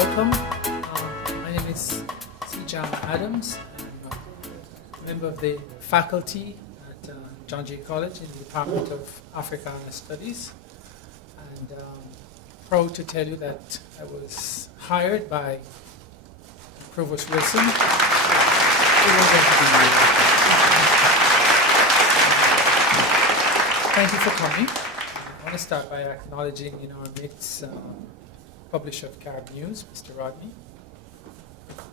welcome. My name is C. John Adams. I'm a member of the faculty at John Jay College in the Department of Africana Studies. And proud to tell you that I was hired by Provost Wilson. Thank you for coming. I want to start by acknowledging in our midst publisher of Carib News, Mr. Rodney.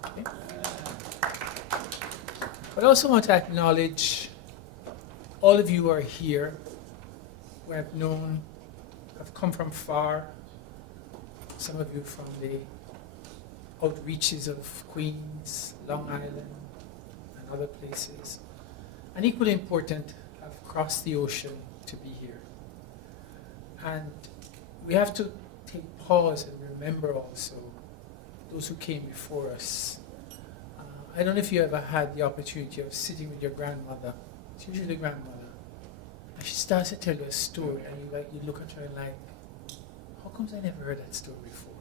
Okay. But I also want to acknowledge all of you who are here, who I've known, have come from far, some of you from the outreaches of Queens, Long Island, and other places. And equally important, have crossed the ocean to be here. And we have to take pause and remember also those who came before us. I don't know if you ever had the opportunity of sitting with your grandmother. It's usually grandmother. And she starts to tell you a story, and you look at her and like, how come I never heard that story before?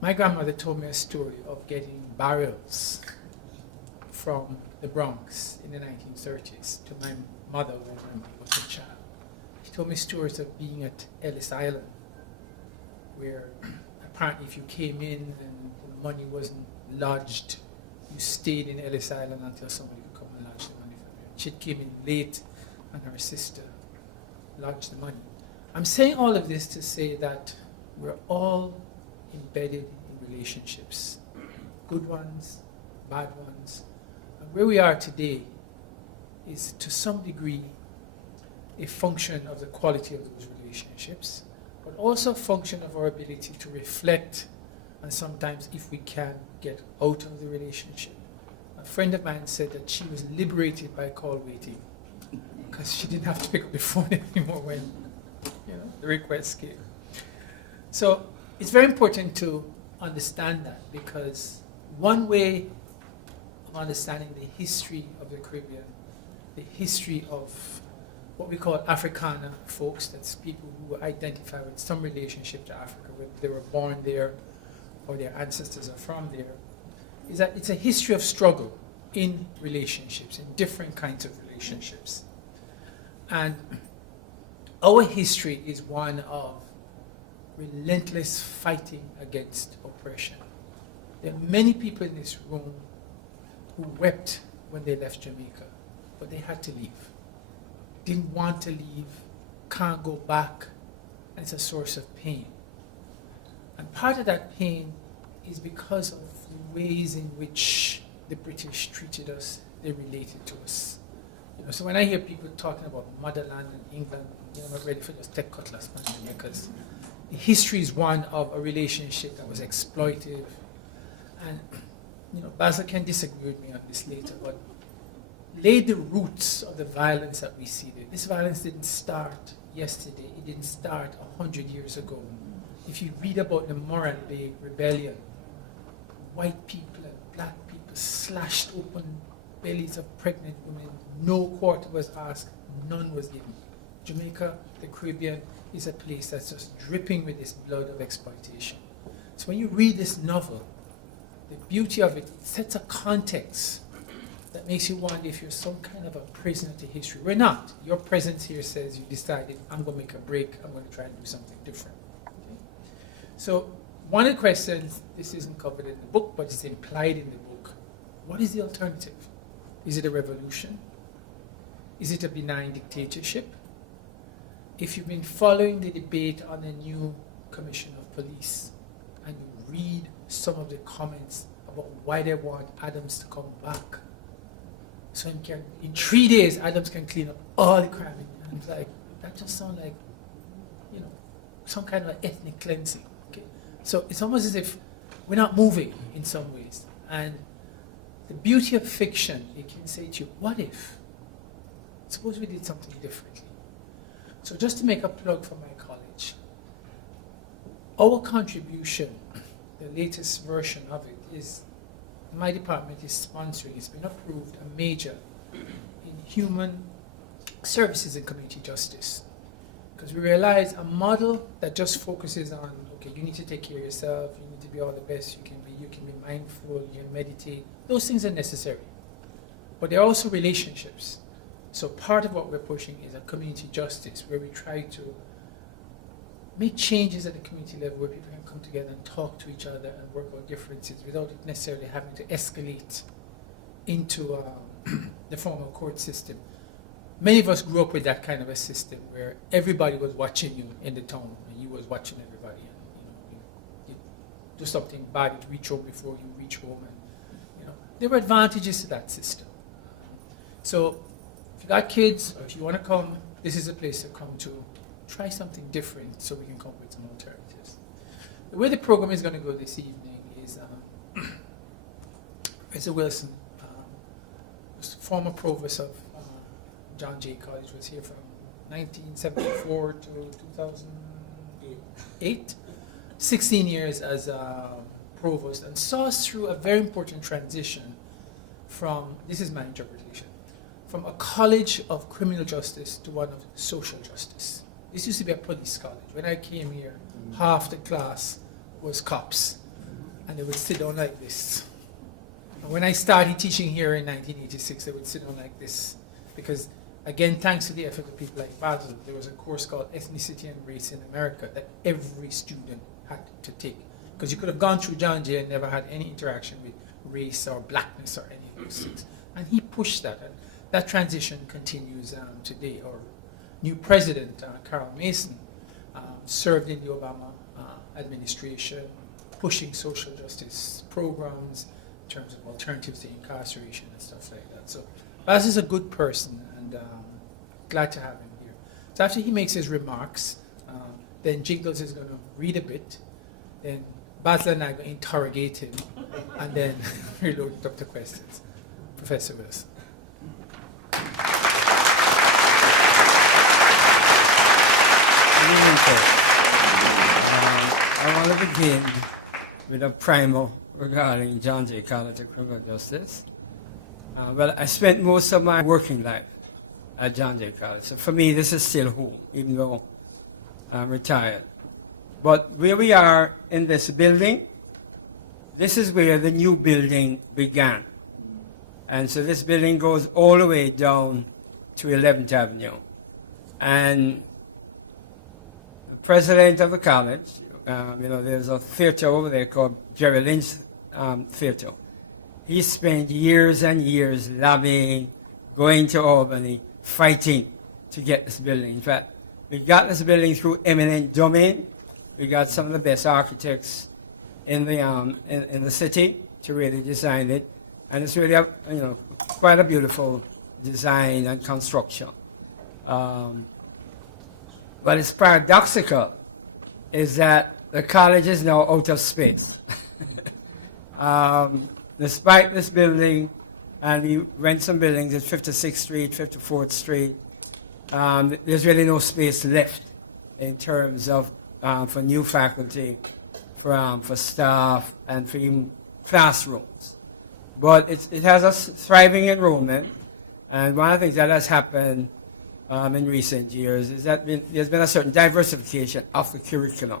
My grandmother told me a story of getting barrels from the Bronx in the 1930s to my mother when I was a child. She told me stories of being at Ellis Island, where apparently if you came in and the money wasn't lodged, you stayed in Ellis Island until somebody could come and lodge the money for you. She came in late and her sister lodged the money. I'm saying all of this to say that we're all embedded in relationships, good ones, bad ones. And where we are today is to some degree a function of the quality of those relationships, but also a function of our ability to reflect and sometimes, if we can, get out of the relationship. A friend of mine said that she was liberated by call waiting because she didn't have to pick up the phone anymore when the request came. So it's very important to understand that, because one way of understanding the history of the Caribbean, the history of what we call Africana folks, that's people who identify with some relationship to Africa, whether they were born there or their ancestors are from there, is that it's a history of struggle in relationships, in different kinds of relationships. And our history is one of relentless fighting against oppression. There are many people in this room who wept when they left Jamaica, but they had to leave. Didn't want to leave, can't go back, and it's a source of pain. And part of that pain is because of the ways in which the British treated us, they related to us. So when I hear people talking about motherland and England, I'm not ready for just take cutlass punch, because the history is one of a relationship that was exploitive. And Basil can disagree with me on this later, but laid the roots of the violence that we see there. This violence didn't start yesterday. It didn't start 100 years ago. If you read about the Moran Bay Rebellion, white people and black people slashed open bellies of pregnant women. No quarter was asked, none was given. Jamaica, the Caribbean, is a place that's just dripping with this blood of exploitation. So when you read this novel, the beauty of it sets a context that makes you wonder if you're some kind of a prisoner to history. We're not. Your presence here says you decided, I'm going to make a break, I'm going to try and do something different. Okay? So one of the questions, this isn't covered in the book, but it's implied in the book. What is the alternative? Is it a revolution? Is it a benign dictatorship? If you've been following the debate on the new commission of police, and you read some of the comments about why they want Adams to come back, so in 3 days, Adams can clean up all the crime. And it's like, that just sounds like, some kind of ethnic cleansing. Okay? So it's almost as if we're not moving in some ways. And the beauty of fiction, it can say to you, what if? Suppose we did something differently. So just to make a plug for my college, our contribution, the latest version of it, is my department is sponsoring, it's been approved, a major in human services and community justice. Because we realize a model that just focuses on, okay, you need to take care of yourself, you need to be all the best you can be mindful, you can meditate. Those things are necessary. But there are also relationships. So part of what we're pushing is a community justice, where we try to make changes at the community level where people can come together and talk to each other and work out differences without it necessarily having to escalate into the formal court system. Many of us grew up with that kind of a system where everybody was watching you in the town and you was watching everybody. And you do something bad, you reach home before you reach home. And there were advantages to that system. So if you got kids or if you want to come, this is a place to come to. Try something different so we can come up with some alternatives. The way the program is going to go this evening is Professor Wilson, was the former provost of John Jay College, was here from 1974 to 2008, 16 years as provost, and saw us through a very important transition from, this is my interpretation, from a college of criminal justice to one of social justice. This used to be a police college. When I came here, half the class was cops, and they would sit down like this. And when I started teaching here in 1986, they would sit down like this, because, again, thanks to the effort of people like Basil, there was a course called Ethnicity and Race in America that every student had to take, because you could have gone through John Jay and never had any interaction with race or blackness or any of those things. And he pushed that, and that transition continues today. Our new president, Carol Mason, served in the Obama administration, pushing social justice programs in terms of alternatives to incarceration and stuff like that. So Baz is a good person, and glad to have him here. So after he makes his remarks, then Jingles is going to read a bit, then Basil and I are going to interrogate him, and then we'll load up the questions. Professor Wilson. I want to begin with a primer regarding John Jay College of Criminal Justice. Well, I spent most of my working life at John Jay College. So for me, this is still home, even though I'm retired. But where we are in this building, this is where the new building began. And so this building goes all the way down to 11th Avenue. And the president of the college, there's a theater over there called Jerry Lynch Theater. He spent years and years lobbying, going to Albany, fighting to get this building. In fact, we got this building through eminent domain. We got some of the best architects in the city to really design it. And it's really quite a beautiful design and construction. But it's paradoxical is that the college is now out of space. Despite this building, and we rent some buildings at 56th Street, 54th Street, there's really no space left in terms of for new faculty, for staff, and for even classrooms. But it has a thriving enrollment, and one of the things that has happened in recent years is that there's been a certain diversification of the curriculum.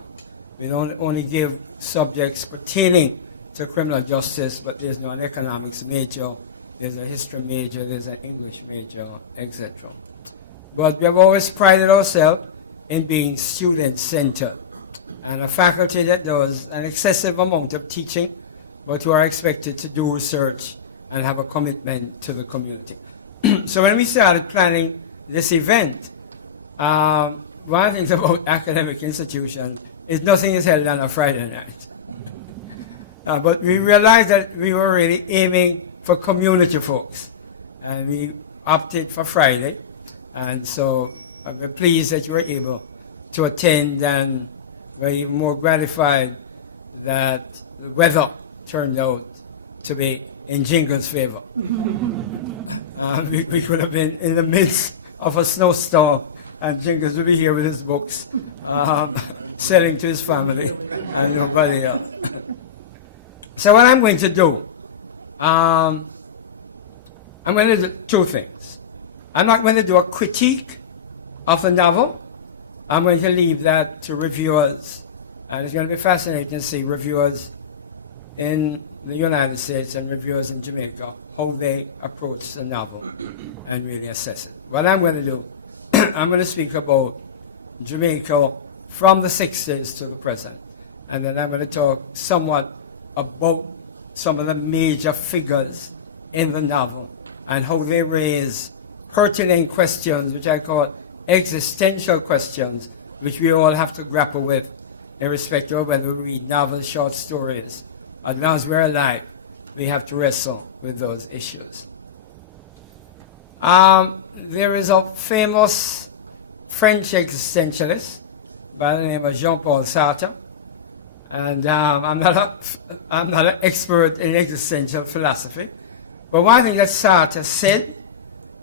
We don't only give subjects pertaining to criminal justice, but there's an economics major, there's a history major, there's an English major, etc. But we have always prided ourselves in being student-centered, and a faculty that does an excessive amount of teaching, but who are expected to do research and have a commitment to the community. So when we started planning this event, one of the things about academic institutions is nothing is held on a Friday night. But we realized that we were really aiming for community folks, and we opted for Friday. And so we're pleased that you were able to attend, and we're even more gratified that the weather turned out to be in Jingles' favor. We could have been in the midst of a snowstorm, and Jingles would be here with his books, selling to his family and nobody else. So what I'm going to do, I'm going to do two things. I'm not going to do a critique of the novel. I'm going to leave that to reviewers And it's going to be fascinating to see reviewers in the United States and reviewers in Jamaica, how they approach the novel and really assess it. What I'm going to do, I'm going to speak about Jamaica from the 60s to the present. And then I'm going to talk somewhat about some of the major figures in the novel and how they raise pertinent questions, which I call existential questions, which we all have to grapple with, irrespective of whether we read novels, short stories. As long as we're alive, we have to wrestle with those issues. There is a famous French existentialist by the name of Jean-Paul Sartre, and I'm not an expert in existential philosophy, but one thing that Sartre said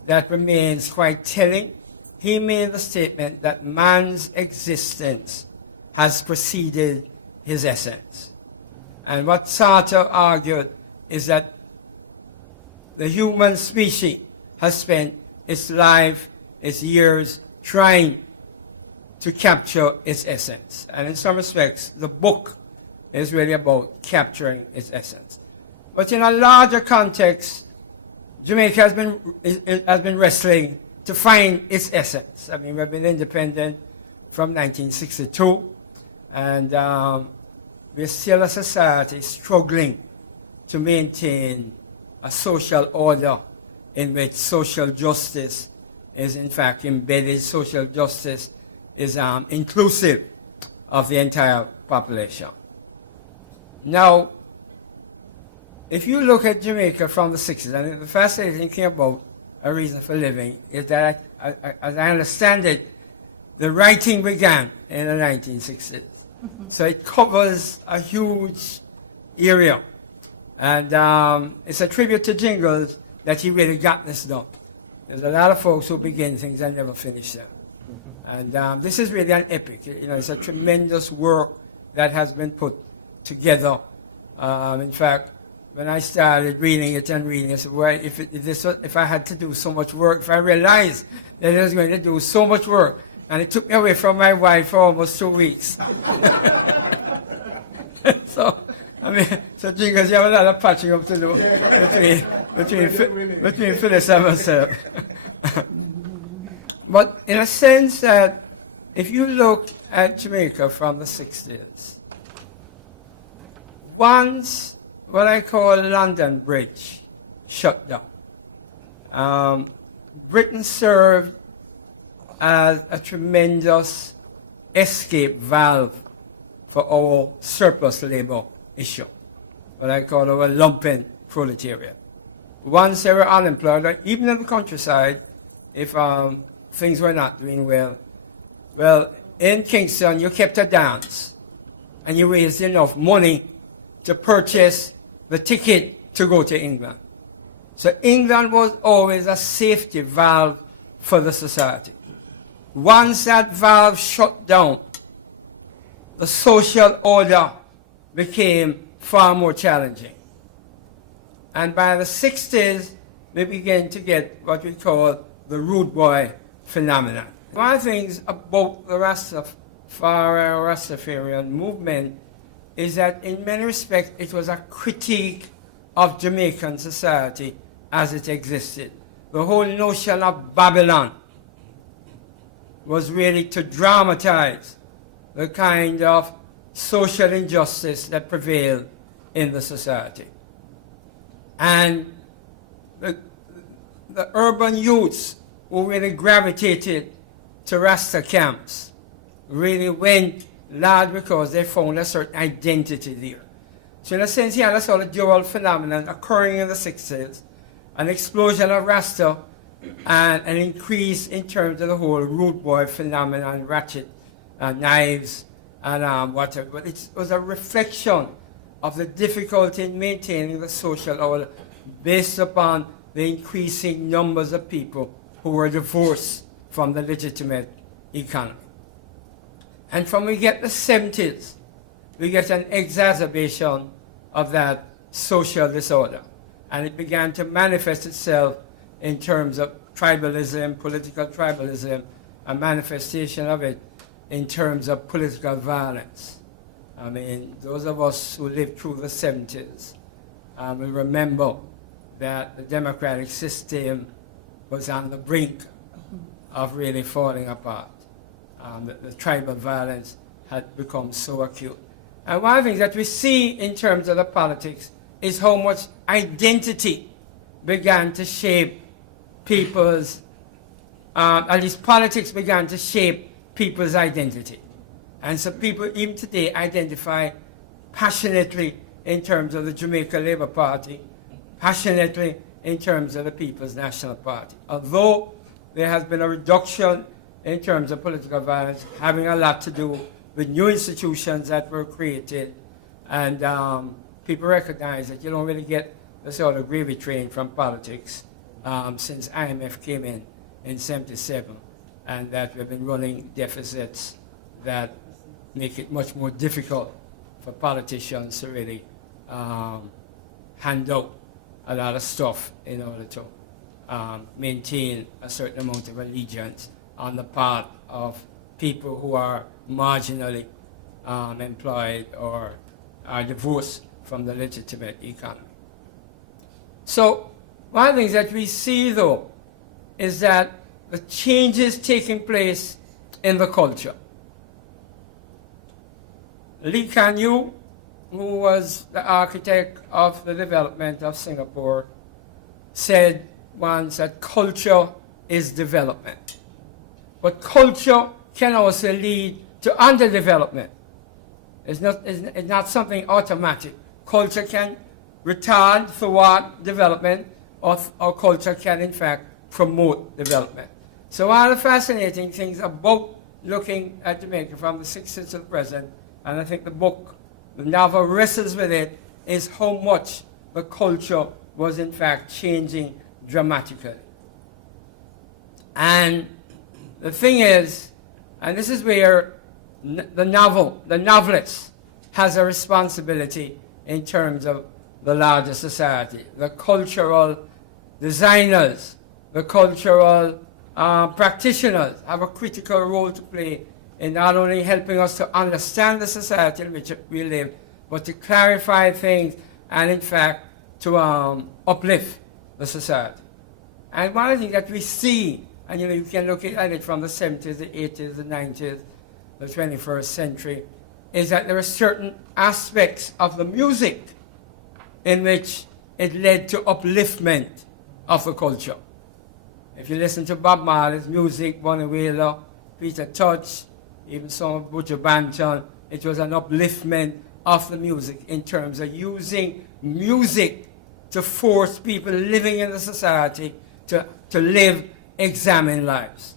that remains quite telling, he made the statement that man's existence has preceded his essence. And what Sartre argued is that the human species has spent its life, its years, trying to capture its essence. And in some respects, the book is really about capturing its essence. But in a larger context, Jamaica has been wrestling to find its essence. I mean, we've been independent from 1962, and we're still a society struggling to maintain a social order in which social justice is in fact embedded. Social justice is inclusive of the entire population. Now, if you look at Jamaica from the 60s, and the fascinating thing about A Reson For Living is that, as I understand it, the writing began in the 1960s. So it covers a huge area. And it's a tribute to Jingles that he really got this done. There's a lot of folks who begin things and never finish them. And this is really an epic. You know, it's a tremendous work that has been put together. In fact, when I started reading it, I said, well, if I had to do so much work, if I realized that I was going to do so much work, and it took me away from my wife for almost 2 weeks. So, I mean, so Jingles, you have a lot of patching up to do between Phyllis and myself. But in a sense that if you look at Jamaica from the 60s, once what I call London Bridge shut down, Britain served as a tremendous escape valve for our surplus labor issue, what I call our lumpen proletariat. Once they were unemployed, even in the countryside, if things were not doing well, in Kingston you kept a dance and you raised enough money to purchase the ticket to go to England. So England was always a safety valve for the society. Once that valve shut down, the social order became far more challenging. And by the 60s, we began to get what we call the rude boy phenomenon. One of the things about the Rastafarian movement is that in many respects it was a critique of Jamaican society as it existed. The whole notion of Babylon was really to dramatize the kind of social injustice that prevailed in the society. And the urban youths who really gravitated to Rasta camps really went large because they found a certain identity there. So in a sense, you had a sort of dual phenomenon occurring in the 60s, an explosion of Rasta and an increase in terms of the whole rude boy phenomenon, ratchet, knives, and whatever. But it was a reflection of the difficulty in maintaining the social order based upon the increasing numbers of people who were divorced from the legitimate economy. And from we get the 70s, we get an exacerbation of that social disorder. And it began to manifest itself in terms of tribalism, political tribalism, a manifestation of it in terms of political violence. I mean, those of us who lived through the 70s will remember that the democratic system was on the brink of really falling apart. The tribal violence had become so acute. And one of the things that we see in terms of the politics is how much identity began to shape people's, at least politics began to shape people's identity. And so people even today identify passionately in terms of the Jamaica Labour Party, passionately in terms of the People's National Party. Although there has been a reduction in terms of political violence, having a lot to do with new institutions that were created, and people recognize that you don't really get the sort of gravy train from politics since IMF came in 77, and that we've been running deficits that make it much more difficult for politicians to really hand out a lot of stuff in order to maintain a certain amount of allegiance on the part of people who are marginally employed or are divorced from the legitimate economy. So one of the things that we see, though, is that the changes taking place in the culture. Lee Kuan Yew, who was the architect of the development of Singapore, said once that culture is development. But culture can also lead to underdevelopment. It's not something automatic. Culture can retard, thwart development, or culture can, in fact, promote development. So one of the fascinating things about looking at Jamaica from the 60s to the present, and I think the book, the novel wrestles with it, is how much the culture was, in fact, changing dramatically. And the thing is, and this is where the novelist has a responsibility in terms of the larger society. The cultural designers, the cultural practitioners have a critical role to play in not only helping us to understand the society in which we live, but to clarify things and, in fact, to uplift the society. And one of the things that we see, and you can look at it from the 70s, the 80s, the 90s, the 21st century, is that there are certain aspects of the music in which it led to upliftment of the culture. If you listen to Bob Marley's music, Bonnie Wailer, Peter Tosh, even some of Butcher Banton, it was an upliftment of the music in terms of using music to force people living in the society to live examined lives,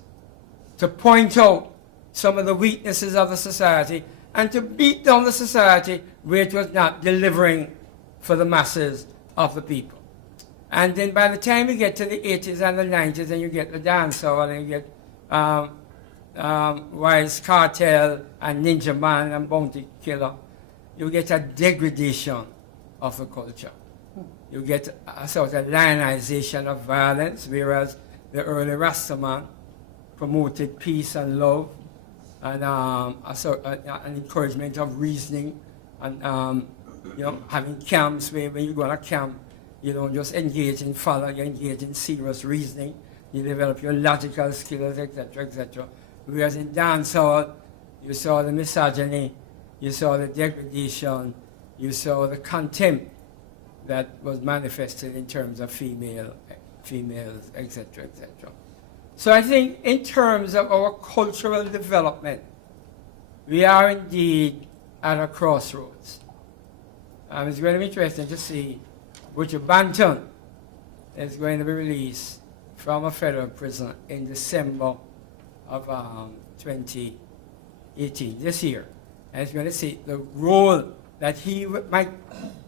to point out some of the weaknesses of the society and to beat down the society where it was not delivering for the masses of the people. And then by the time you get to the 80s and the 90s and you get the dancehall and you get Wise Cartel and Ninja Man and Bounty Killer, you get a degradation of the culture. You get a sort of lionization of violence, whereas the early Rastaman promoted peace and love and an encouragement of reasoning and having camps where when you go on a camp, you don't just engage in follow, you engage in serious reasoning, you develop your logical skills, etc., etc. Whereas in dancehall, you saw the misogyny, you saw the degradation, you saw the contempt that was manifested in terms of females, etc., etc. So I think in terms of our cultural development, we are indeed at a crossroads. It's going to be interesting to see which Banton is going to be released from a federal prison in December of 2018, this year. And it's going to see the role that he might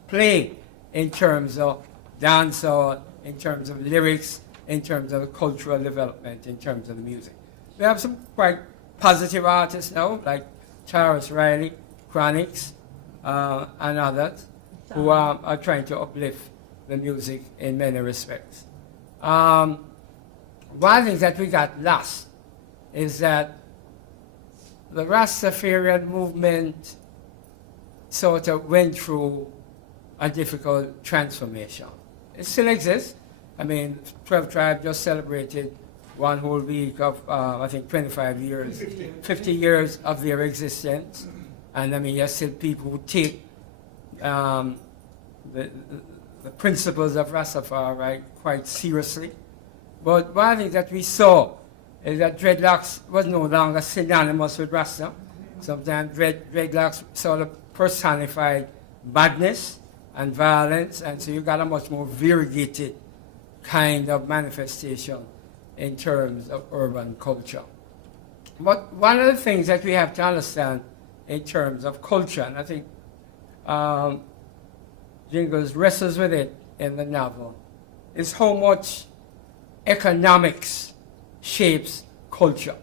play in terms of dancehall, in terms of lyrics, in terms of cultural development, in terms of the music. We have some quite positive artists now, like Charles Riley, Chronics, and others, who are trying to uplift the music in many respects. One of the things that we got lost is that the Rastafarian movement sort of went through a difficult transformation. It still exists. I mean, 12 Tribe just celebrated one whole week of, I think, 25 years, 50 years of their existence. And I mean, there's still people who take the principles of Rastafari quite seriously. But one thing that we saw is that dreadlocks was no longer synonymous with Rasta. Sometimes dreadlocks sort of personified badness and violence, and so you got a much more variegated kind of manifestation in terms of urban culture. But one of the things that we have to understand in terms of culture, and I think Jingles wrestles with it in the novel, is how much economics shapes culture.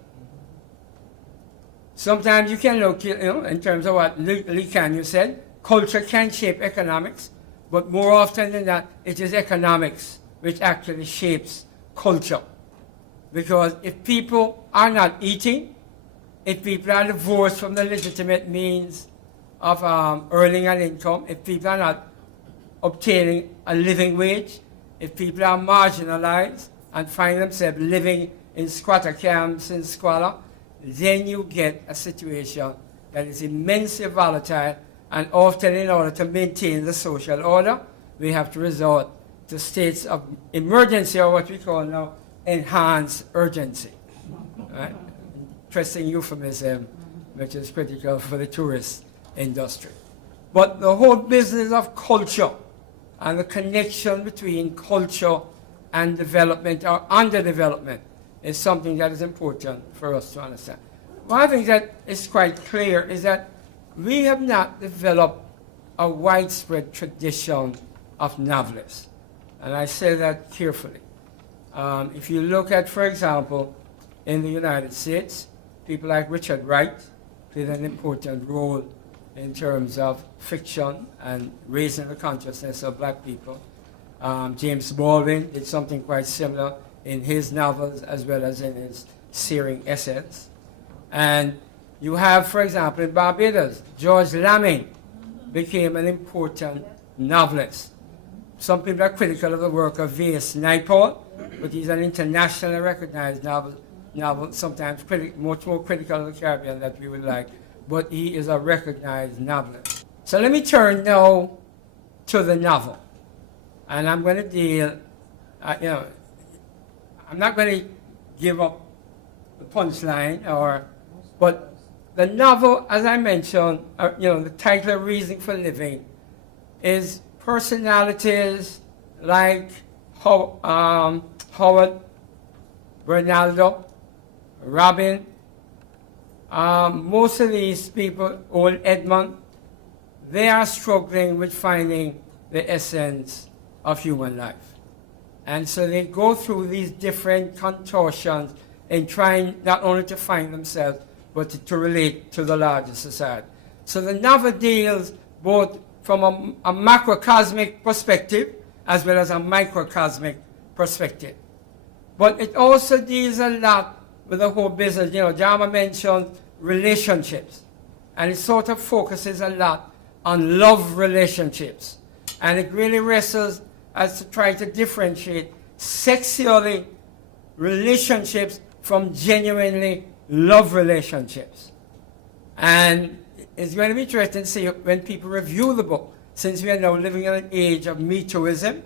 Sometimes you can look, in terms of what Lee Canyon said, culture can shape economics, but more often than that, it is economics which actually shapes culture. Because if people are not eating, if people are divorced from the legitimate means of earning an income, if people are not obtaining a living wage, if people are marginalized and find themselves living in squatter camps in squalor, then you get a situation that is immensely volatile, and often in order to maintain the social order, we have to resort to states of emergency, or what we call now enhanced urgency. Right? Interesting euphemism, which is critical for the tourist industry. But the whole business of culture and the connection between culture and development or underdevelopment is something that is important for us to understand. One thing that is quite clear is that we have not developed a widespread tradition of novelists. And I say that carefully. If you look at, for example, in the United States, people like Richard Wright played an important role in terms of fiction and raising the consciousness of black people. James Baldwin did something quite similar in his novels as well as in his searing essays. And you have, for example, in Barbados, George Lamming became an important novelist. Some people are critical of the work of V.S. Naipaul, but he's an internationally recognized novel, sometimes much more critical of the Caribbean than we would like, but he is a recognized novelist. So let me turn now to the novel. And I'm going to deal, I'm not going to give up the punchline, but the novel, as I mentioned, the title Reson For Living, is personalities like Howard, Bernardo, Robin. Most of these people, old Edmund, they are struggling with finding the essence of human life. And so they go through these different contortions in trying not only to find themselves, but to relate to the larger society. So the novel deals both from a macrocosmic perspective as well as a microcosmic perspective. But it also deals a lot with the whole business. Jama mentioned relationships, and it sort of focuses a lot on love relationships. And it really wrestles as to try to differentiate sexually relationships from genuinely love relationships. And it's going to be interesting to see when people review the book, since we are now living in an age of Me Tooism,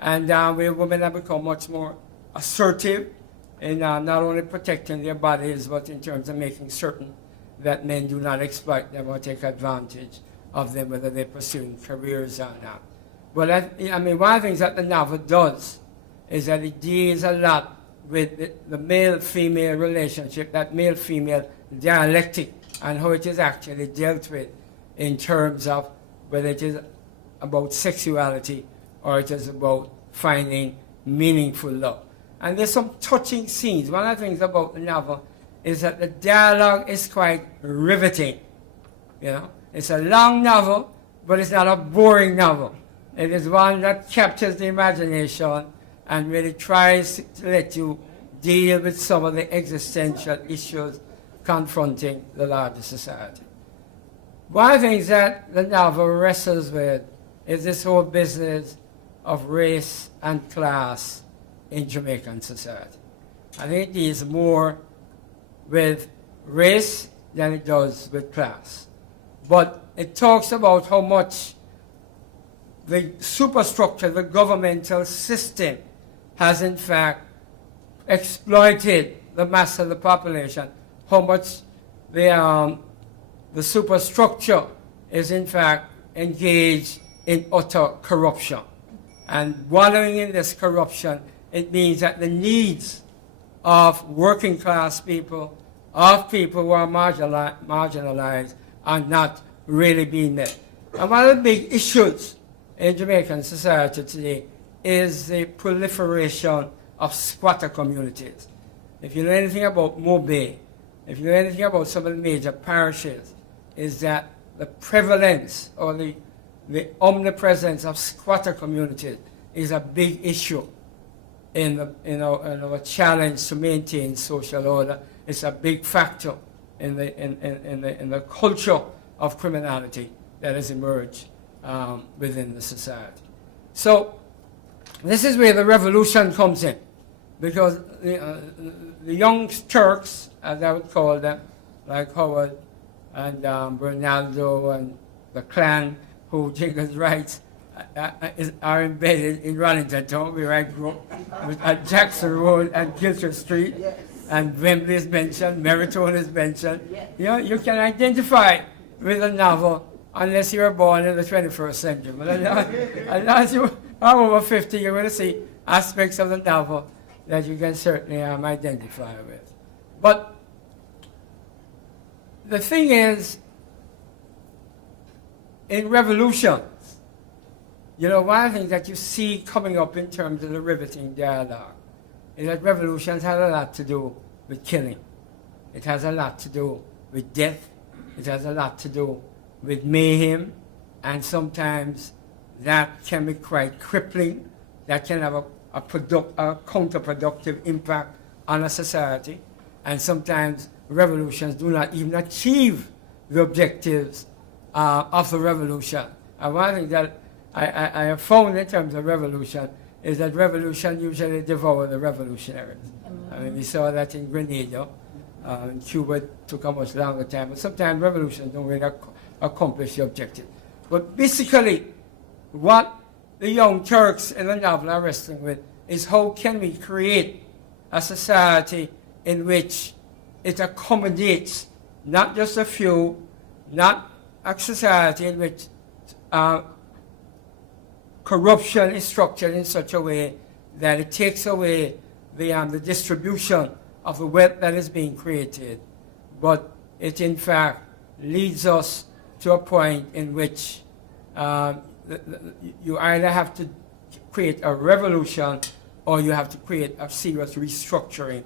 and where women have become much more assertive in not only protecting their bodies, but in terms of making certain that men do not exploit them or take advantage of them, whether they're pursuing careers or not. But one of the things that the novel does is that it deals a lot with the male-female relationship, that male-female dialectic, and how it is actually dealt with in terms of whether it is about sexuality or it is about finding meaningful love. And there's some touching scenes. One of the things about the novel is that the dialogue is quite riveting. It's a long novel, but it's not a boring novel. It is one that captures the imagination and really tries to let you deal with some of the existential issues confronting the larger society. One of the things that the novel wrestles with is this whole business of race and class in Jamaican society. I think it deals more with race than it does with class. But it talks about how much the superstructure, the governmental system, has in fact exploited the mass of the population, how much the superstructure is in fact engaged in utter corruption. And wallowing in this corruption, it means that the needs of working class people, of people who are marginalized, are not really being met. And one of the big issues in Jamaican society today is the proliferation of squatter communities. If you know anything about Mobay, if you know anything about some of the major parishes, is that the prevalence or the omnipresence of squatter communities is a big issue in our challenge to maintain social order. It's a big factor in the culture of criminality that has emerged within the society. So this is where the revolution comes in, because the young Turks, as I would call them, like Howard and Ronaldo and the clan who Jingles writes, are embedded in Wellington Town, where I grew up, at Jackson Road and Gilcher Street, yes. And Wembley is mentioned, Meritone is mentioned. Yes. You know, you can identify with a novel unless you were born in the 21st century. But unless you are over 50, you're going to see aspects of the novel that you can certainly identify with. But the thing is, in revolutions, you know, one of the things that you see coming up in terms of the riveting dialogue is that revolutions have a lot to do with killing. It has a lot to do with death. It has a lot to do with mayhem, and sometimes that can be quite crippling. That can have a counterproductive impact on a society, and sometimes revolutions do not even achieve the objectives of the revolution. And one thing that I have found in terms of revolution is that revolution usually devour the revolutionaries. I mean, we saw that in Grenada. In Cuba it took a much longer time, but sometimes revolutions don't really accomplish the objective. But basically, what the young Turks in the novel are wrestling with is how can we create a society in which it accommodates not just a few, not a society in which corruption is structured in such a way that it takes away the distribution of the wealth that is being created, but it in fact leads us to a point in which you either have to create a revolution or you have to create a serious restructuring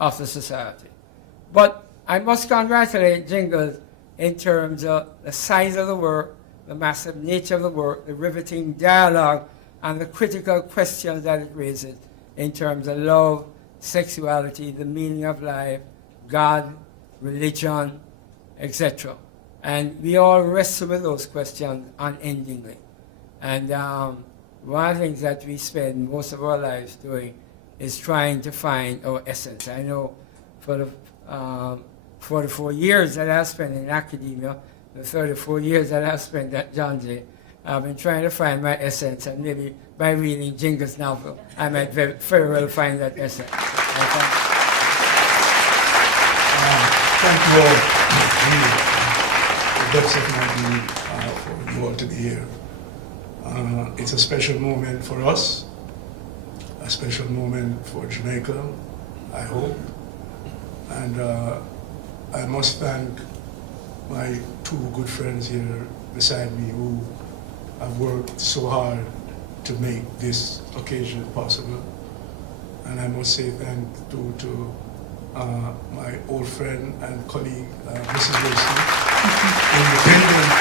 of the society. But I must congratulate Jingles in terms of the size of the work, the massive nature of the work, the riveting dialogue, and the critical questions that it raises in terms of love, sexuality, the meaning of life, God, religion, etc. And we all wrestle with those questions unendingly. And one of the things that we spend most of our lives doing is trying to find our essence. I know for the 44 years that I've spent in academia, the 34 years that I've spent at John Jay, I've been trying to find my essence, and maybe by reading Jingles' novel, I might very well find that essence. Thank you all. The depths of my being for you all to be here. It's a special moment for us, a special moment for Jamaica, I hope. And I must thank my two good friends here beside me who have worked so hard to make this occasion possible. And I must say thank you to my old friend and colleague, Mrs. Wilson, independent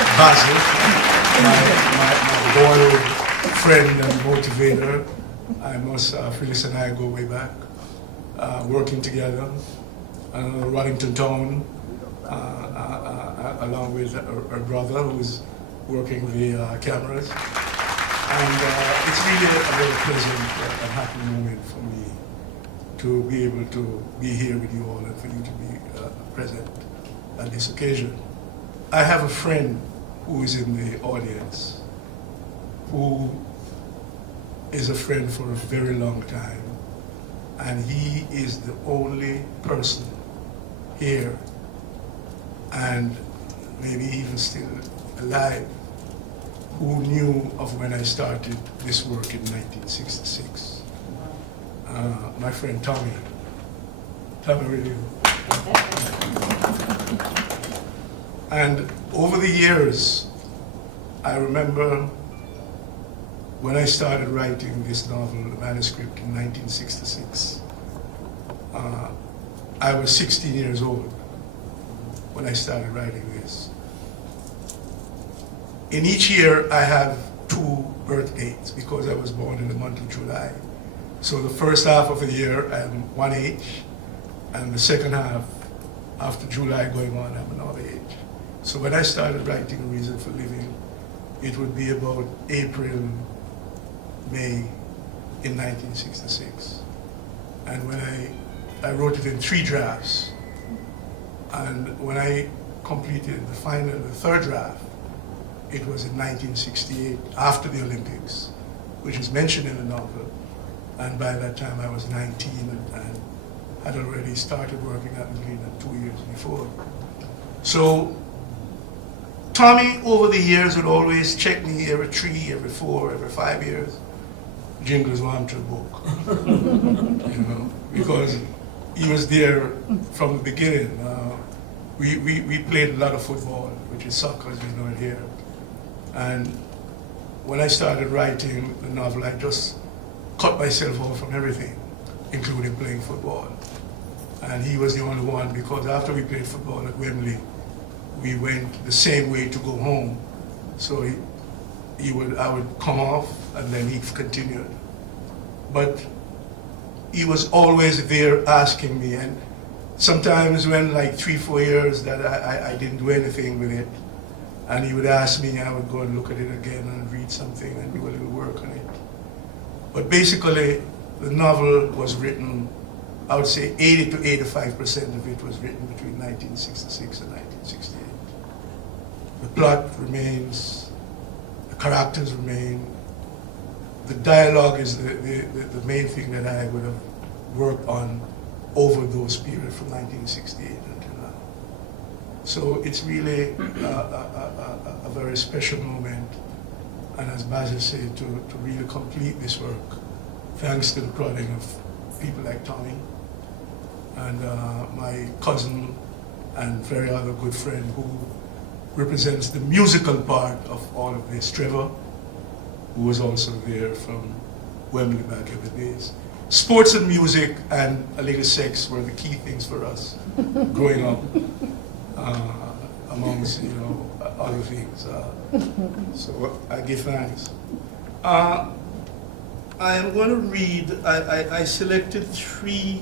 of Basil, my loyal friend and motivator. I must, Phyllis and I go way back, working together. Wellington Town, along with her brother who's working the cameras. And it's really a very pleasant and happy moment for me to be able to be here with you all and for you to be present at this occasion. I have a friend who is in the audience who is a friend for a very long time, and he is the only person here and maybe even still alive who knew of when I started this work in 1966. My friend Tommy. Tommy, really. And over the years, I remember when I started writing this novel, the manuscript, in 1966. I was 16 years old when I started writing this. In each year, I have 2 birth dates because I was born in the month of July. So the first half of the year, I'm one age, and the second half, after July going on, I'm another age. So when I started writing Reson For Living, it would be about April, May in 1966. And when I wrote it in 3 drafts, and when I completed the final, the 3rd draft, it was in 1968, after the Olympics, which is mentioned in the novel. And by that time I was 19 and had already started working at Julian 2 years before. So Tommy, over the years, would always check me every 3, every 4, every 5 years. Jingles want to book, you know, because he was there from the beginning. We played a lot of football, which is soccer as we know it here. And when I started writing the novel, I just cut myself off from everything, including playing football. And he was the only one, because after we played football at Wembley, we went the same way to go home. So I would come off and then he continued. But he was always there asking me, and sometimes when like 3, 4 years that I didn't do anything with it, and he would ask me, I would go and look at it again and read something and do a little work on it. But basically, the novel was written, I would say 80 to 85% of it was written between 1966 and 1968. The plot remains, the characters remain, the dialogue is the main thing that I would have worked on over those periods from 1968 until now. So it's really a very special moment, and as Basil said, to really complete this work, thanks to the prodding of people like Tommy and my cousin and very other good friend who represents the musical part of all of this, Trevor, who was also there from Wembley back in the days. Sports and music and a little sex were the key things for us growing up, amongst, you know, other things. So I give thanks. I am going to read, I selected 3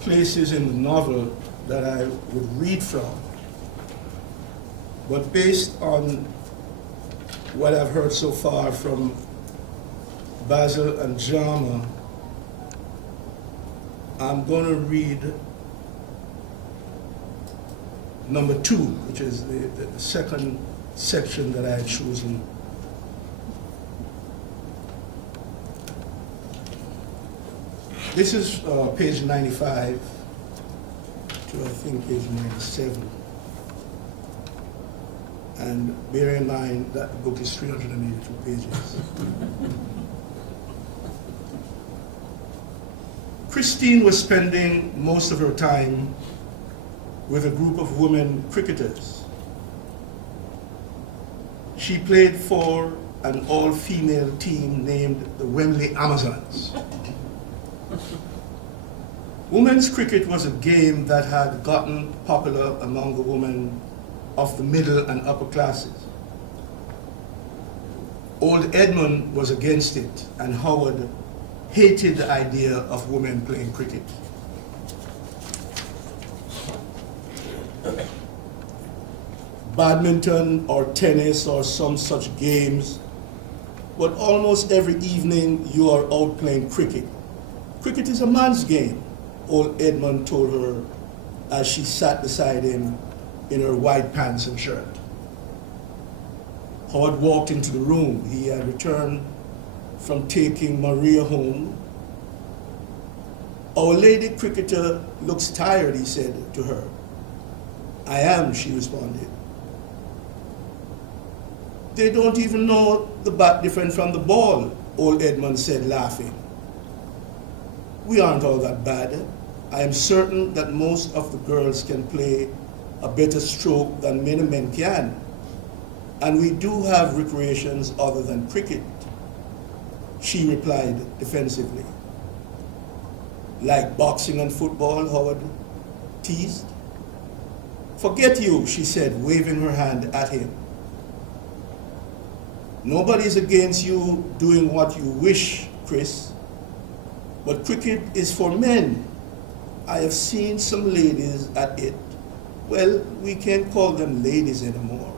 places in the novel that I would read from. But based on what I've heard so far from Basil and Jama, I'm going to read number 2, which is the second section that I had chosen. This is page 95 to I think page 97. And bear in mind that the book is 382 pages. Christine was spending most of her time with a group of women cricketers. She played for an all-female team named the Wembley Amazons. Women's cricket was a game that had gotten popular among the women of the middle and upper classes. Old Edmund was against it, and Howard hated the idea of women playing cricket. badminton or tennis or some such games, but almost every evening you are out playing cricket. Cricket is a man's game, old Edmund told her as she sat beside him in her white pants and shirt. Howard walked into the room. He had returned from taking Maria home. Our lady cricketer looks tired, he said to her. I am, she responded. They don't even know the bat different from the ball, old Edmund said, laughing. We aren't all that bad. I am certain that most of the girls can play a better stroke than many men can. And we do have recreations other than cricket, she replied defensively. Like boxing and football, Howard teased. Forget you, she said, waving her hand at him. Nobody's against you doing what you wish, Chris. But cricket is for men. I have seen some ladies at it. Well, we can't call them ladies anymore,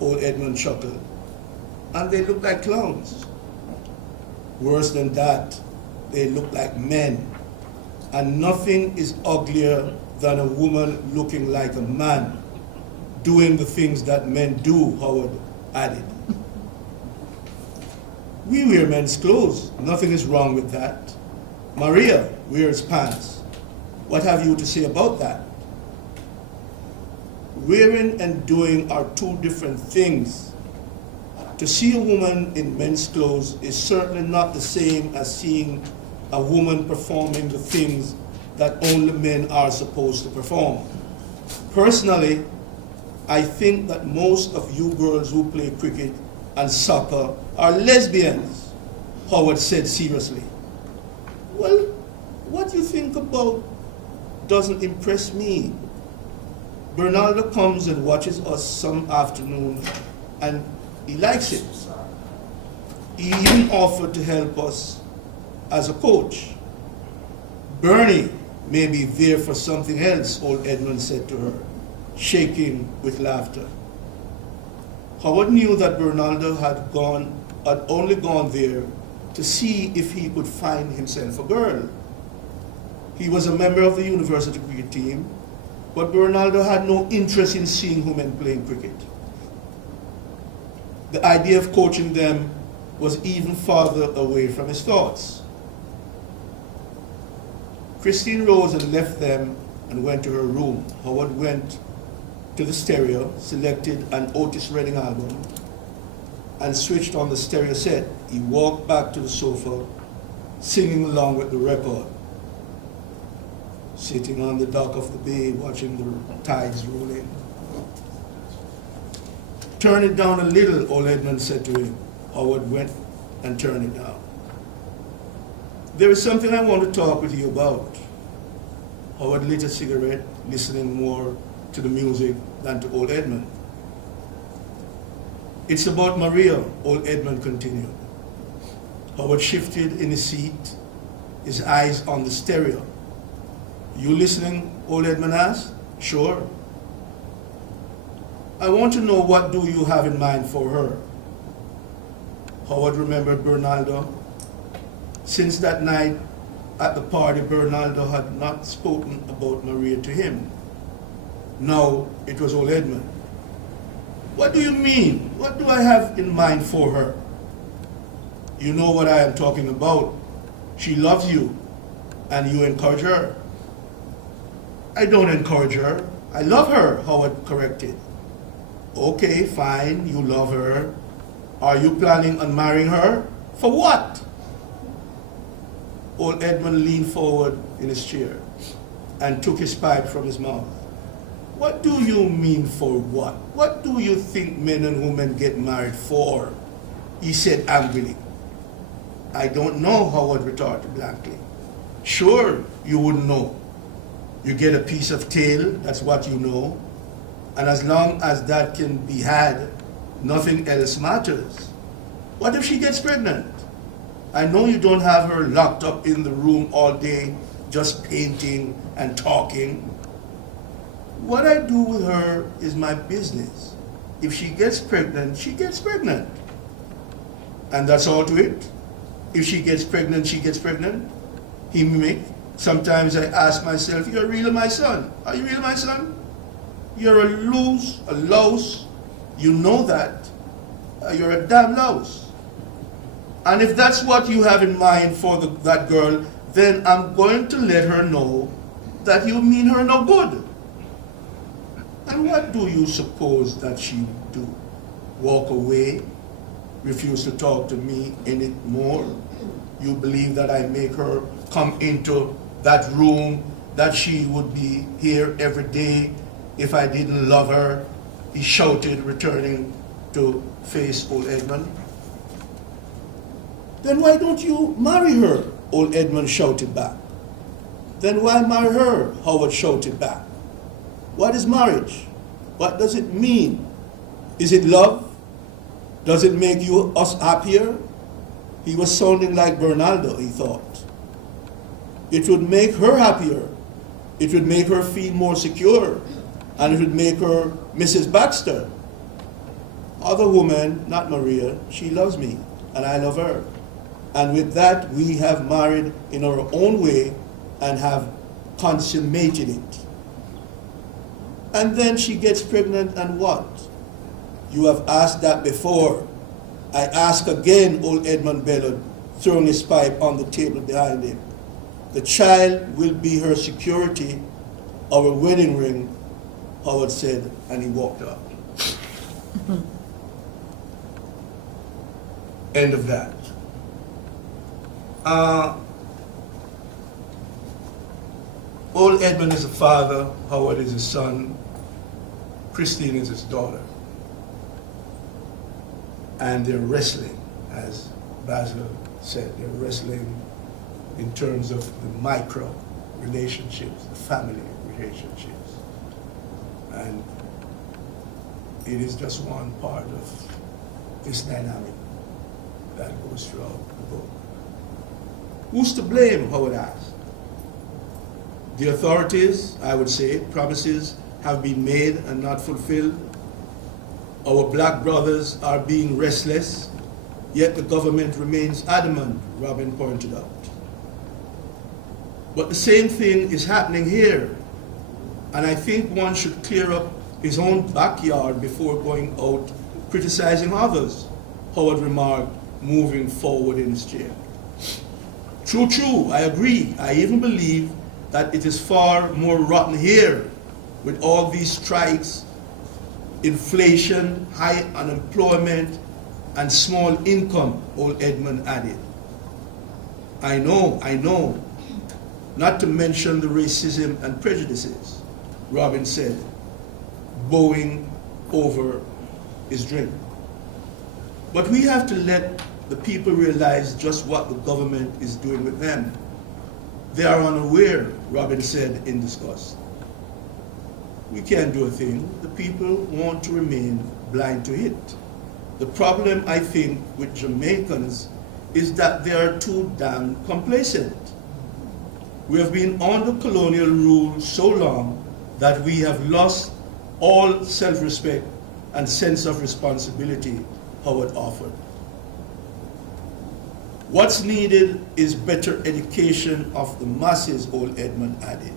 old Edmund chuckled. And they look like clowns. Worse than that, they look like men. And nothing is uglier than a woman looking like a man, doing the things that men do, Howard added. We wear men's clothes. Nothing is wrong with that. Maria wears pants. What have you to say about that? Wearing and doing are two different things. To see a woman in men's clothes is certainly not the same as seeing a woman performing the things that only men are supposed to perform. Personally, I think that most of you girls who play cricket and soccer are lesbians, Howard said seriously. Well, what you think about doesn't impress me. Bernardo comes and watches us some afternoon and he likes it. He even offered to help us as a coach. Bernie may be there for something else, old Edmund said to her, shaking with laughter. Howard knew that Bernardo had only gone there to see if he could find himself a girl. He was a member of the university cricket team, but Bernardo had no interest in seeing women playing cricket. The idea of coaching them was even farther away from his thoughts. Christine rose and left them and went to her room. Howard went to the stereo, selected an Otis Redding album, and switched on the stereo set. He walked back to the sofa, singing along with the record, sitting on the dock of the bay, watching the tides roll in. Turn it down a little, old Edmund said to him. Howard went and turned it down. There is something I want to talk with you about. Howard lit a cigarette, listening more to the music than to old Edmund. It's about Maria, old Edmund continued. Howard shifted in his seat, his eyes on the stereo. You listening, old Edmund asked? Sure. I want to know, what do you have in mind for her? Howard remembered Bernardo. Since that night at the party, Bernardo had not spoken about Maria to him. Now it was old Edmund. What do you mean? What do I have in mind for her? You know what I am talking about. She loves you, and you encourage her. I don't encourage her. I love her, Howard corrected. Okay, fine, you love her. Are you planning on marrying her? For what? Old Edmund leaned forward in his chair and took his pipe from his mouth. What do you mean for what? What do you think men and women get married for? He said angrily. I don't know, Howard retorted blankly. Sure, you wouldn't know. You get a piece of tail, that's what you know. And as long as that can be had, nothing else matters. What if she gets pregnant? I know you don't have her locked up in the room all day, just painting and talking. What I do with her is my business. if she gets pregnant, she gets pregnant. And that's all to it. If she gets pregnant, she gets pregnant. He mimic. Sometimes I ask myself, you're really my son? Are you really my son? You're a louse. You know that. You're a damn louse. And if that's what you have in mind for that girl, then I'm going to let her know that you mean her no good. And what do you suppose that she would do? Walk away? Refuse to talk to me anymore? You believe that I make her come into that room, that she would be here every day if I didn't love her? He shouted, returning to face old Edmund. Then why don't you marry her? Old Edmund shouted back. Then why marry her? Howard shouted back. What is marriage? What does it mean? Is it love? Does it make us happier? He was sounding like Bernaldo, he thought. It would make her happier. It would make her feel more secure. And it would make her Mrs. Baxter. Other woman, not Maria, she loves me, and I love her. And with that, we have married in our own way and have consummated it. And then she gets pregnant, and what? You have asked that before. I ask again, old Edmund bellowed, throwing his pipe on the table behind him. The child will be her security, our wedding ring, Howard said, and he walked out. End of that. Old Edmund is a father, Howard is his son, Christine is his daughter. And they're wrestling, as Basil said, they're wrestling in terms of the micro relationships, the family relationships. And it is just one part of this dynamic that goes throughout the book. Who's to blame, Howard asked. The authorities, I would say. Promises have been made and not fulfilled. Our black brothers are being restless, yet the government remains adamant, Robin pointed out. But the same thing is happening here, and I think one should clear up his own backyard before going out criticizing others, Howard remarked, moving forward in his chair. True, I agree. I even believe that it is far more rotten here with all these strikes, inflation, high unemployment, and small income, old Edmund added. I know. Not to mention the racism and prejudices, Robin said, bowing over his drink. But we have to let the people realize just what the government is doing with them. They are unaware, Robin said in disgust. We can't do a thing. The people want to remain blind to it. The problem, I think, with Jamaicans is that they are too damn complacent. We have been under colonial rule so long that we have lost all self-respect and sense of responsibility, Howard offered. What's needed is better education of the masses, old Edmund added.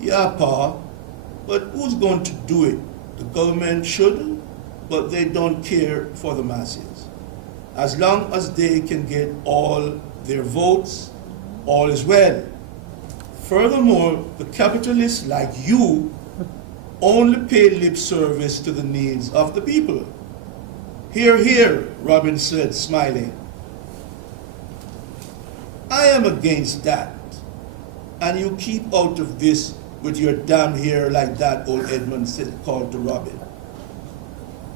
Yeah, Pa, but who's going to do it? The government should, but they don't care for the masses. As long as they can get all their votes, all is well. Furthermore, the capitalists like you only pay lip service to the needs of the people. Hear, hear, Robin said, smiling. I am against that. And you keep out of this with your damn hair like that, old Edmund said, called to Robin.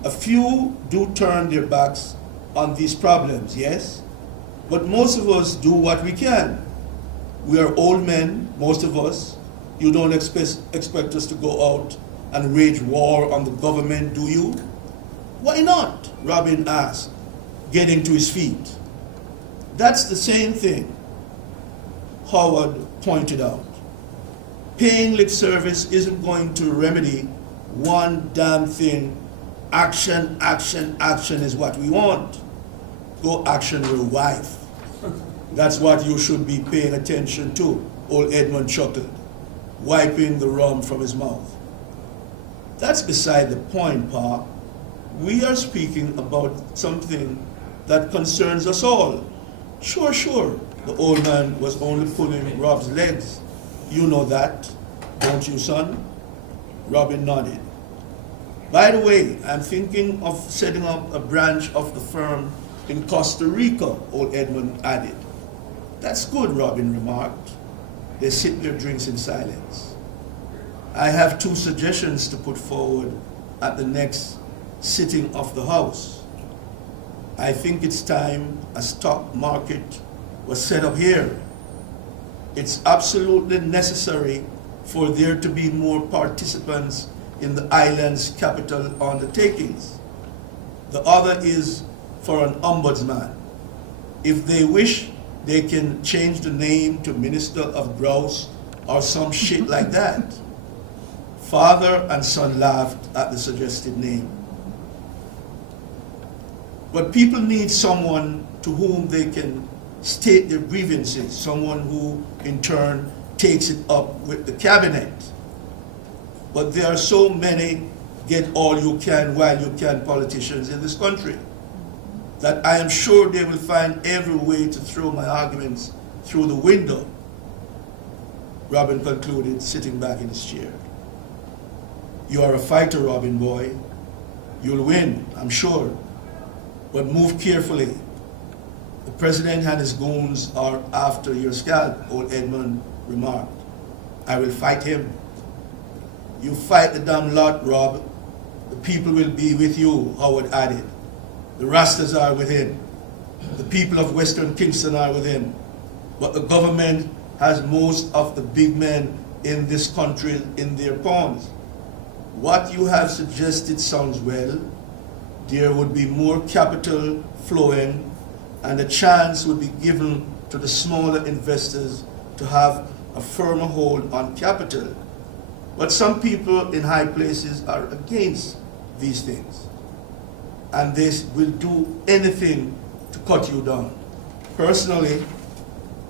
A few do turn their backs on these problems, yes? But most of us do what we can. We are old men, most of us. You don't expect us to go out and wage war on the government, do you? Why not? Robin asked, getting to his feet. That's the same thing, Howard pointed out. Paying lip service isn't going to remedy one damn thing Action, action, action is what we want. Go action your wife. That's what you should be paying attention to. Old Edmund chuckled, wiping the rum from his mouth. That's beside the point, Pa. We are speaking about something that concerns us all. Sure, sure. The old man was only pulling Rob's legs. You know that, don't you, son? Robin nodded. By the way, I'm thinking of setting up a branch of the firm in Costa Rica, old Edmund added. That's good, Robin remarked. They sipped their drinks in silence. I have 2 suggestions to put forward at the next sitting of the House. I think it's time a stock market was set up here. It's absolutely necessary for there to be more participants in the island's capital undertakings. The other is for an ombudsman. If they wish, they can change the name to Minister of Grouse or some shit like that. Father and son laughed at the suggested name. But people need someone to whom they can state their grievances, someone who in turn takes it up with the cabinet. But there are so many get all you can while you can politicians in this country that I am sure they will find every way to throw my arguments through the window. Robin concluded, sitting back in his chair. You are a fighter, Robin boy. You'll win, I'm sure. But move carefully. The president and his goons are after your scalp, old Edmund remarked. I will fight him. You fight the damn lot, Rob. The people will be with you, Howard added. The Rastas are with him. The people of Western Kingston are with him. But the government has most of the big men in this country in their pawns. What you have suggested sounds well. There would be more capital flowing and a chance would be given to the smaller investors to have a firmer hold on capital. But some people in high places are against these things, and they will do anything to cut you down. Personally,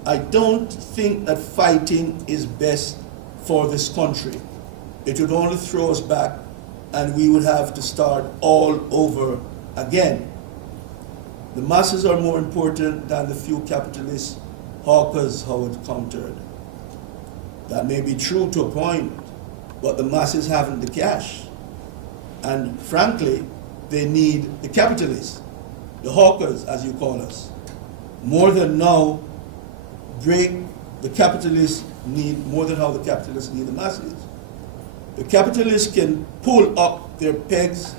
I don't think that fighting is best for this country. It would only throw us back, and we would have to start all over again. The masses are more important than the few capitalist hawkers, Howard countered. That may be true to a point, but the masses haven't the cash. And frankly, they need the capitalists, the hawkers, as you call us. More than now, the capitalists need, more than how the capitalists need the masses. The capitalists can pull up their pegs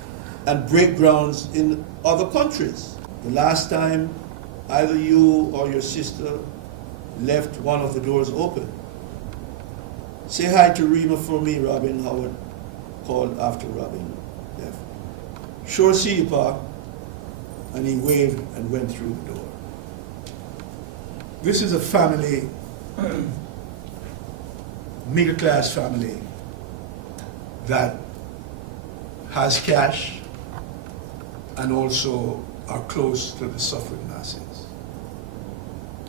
and break grounds in other countries. The last time either you or your sister left one of the doors open. Say hi to Rima for me, Robin, Howard called after Robin left. Sure see you, Pa. And he waved and went through the door. This is a family, middle-class family, that has cash and also are close to the suffering masses.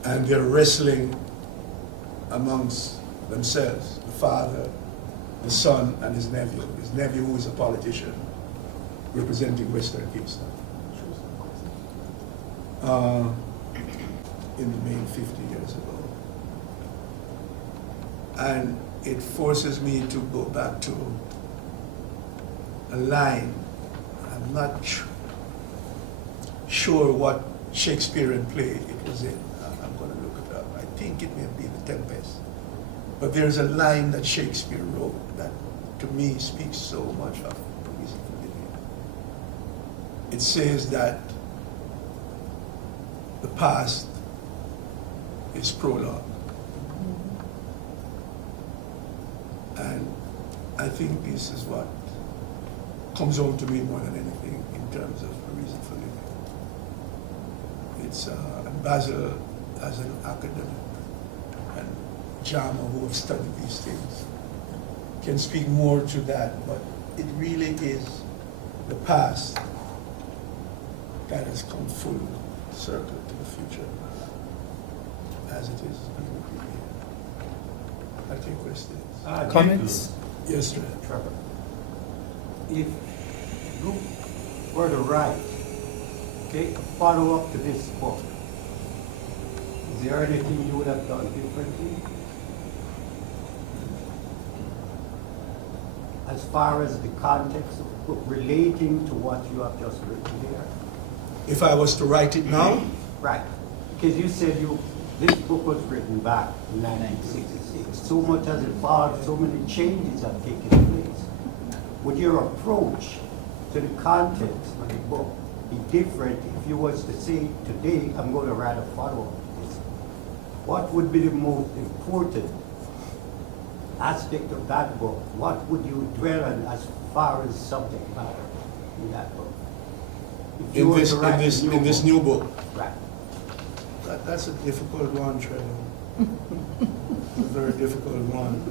And they're wrestling amongst themselves, the father, the son, and his nephew. His nephew, who is a politician representing Western Kingston. In the main 50 years ago. And it forces me to go back to a line. I'm not sure what Shakespearean play it was in. I'm going to look it up. I think it may be The Tempest. But there's a line that Shakespeare wrote that to me speaks so much of the reason for living. It says that the past is prologue. And I think this is what comes home to me more than anything in terms of the reason for living. It's Basil as an academic and Jama who have studied these things can speak more to that, but it really is the past that has come full circle to the future as it is. I take questions. Comments? Yes, sir. Trevor, if you were to write, okay, a follow-up to this book, is there anything you would have done differently? As far as the context of the book relating to what you have just written here? If I was to write it now, Right, because you said this book was written back in 1966. So much has evolved, so many changes have taken place. Would your approach to the context of the book be different if you was to say, today I'm going to write a follow-up to this? What would be the most important aspect of that book? What would you dwell on as far as subject matter in that book? If you in were this, to in write this, a in this new book, Right. that's a difficult one, Trevor. A very difficult one.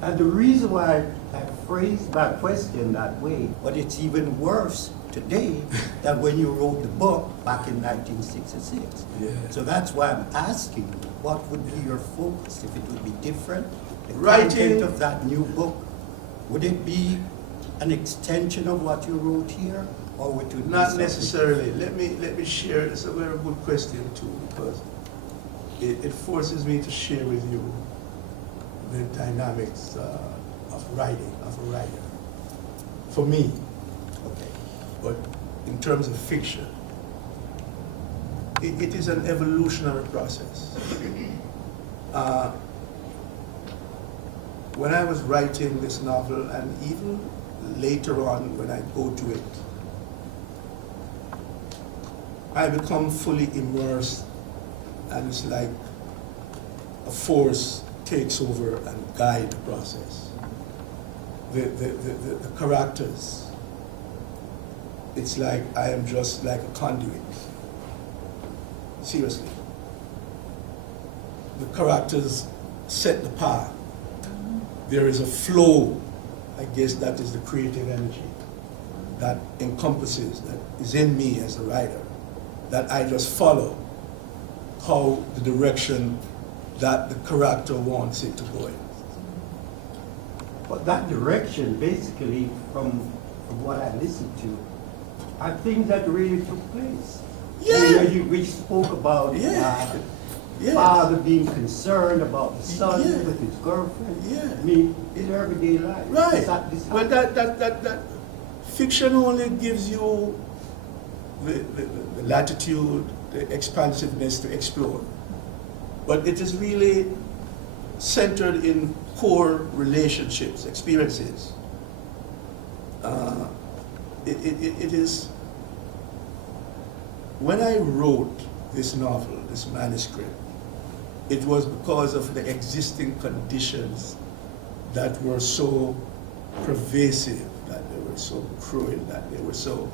And the reason why I phrased my question that way, but it's even worse today than when you wrote the book back in 1966. Yeah. So that's why I'm asking, what would be your focus, if it would be different? The Writing- content of that new book, would it be an extension of what you wrote here, or would it be Not something- necessarily. Let me share. It's a very good question too, because it forces me to share with you the dynamics of writing, of a writer. For me, Okay. but in terms of fiction, it is an evolutionary process. When I was writing this novel, and even later on when I go to it, I become fully immersed, and it's like a force takes over and guides the process. The characters, it's like I am just like a conduit. Seriously. The characters set the path. There is a flow, I guess that is the creative energy that encompasses, that is in me as a writer, that I just follow how the direction that the character wants it to go in. But that direction, basically, from what I listened to, are things that really took place. Yeah. We spoke about Yeah. Yes. father being concerned about the son Yeah. with his girlfriend. Yeah. I mean, in everyday life. Right. This Well, that fiction only gives you the latitude, the expansiveness to explore. But it is really centered in core relationships, experiences. It is, when I wrote this novel, this manuscript, it was because of the existing conditions that were so pervasive, that they were so cruel, that they were so,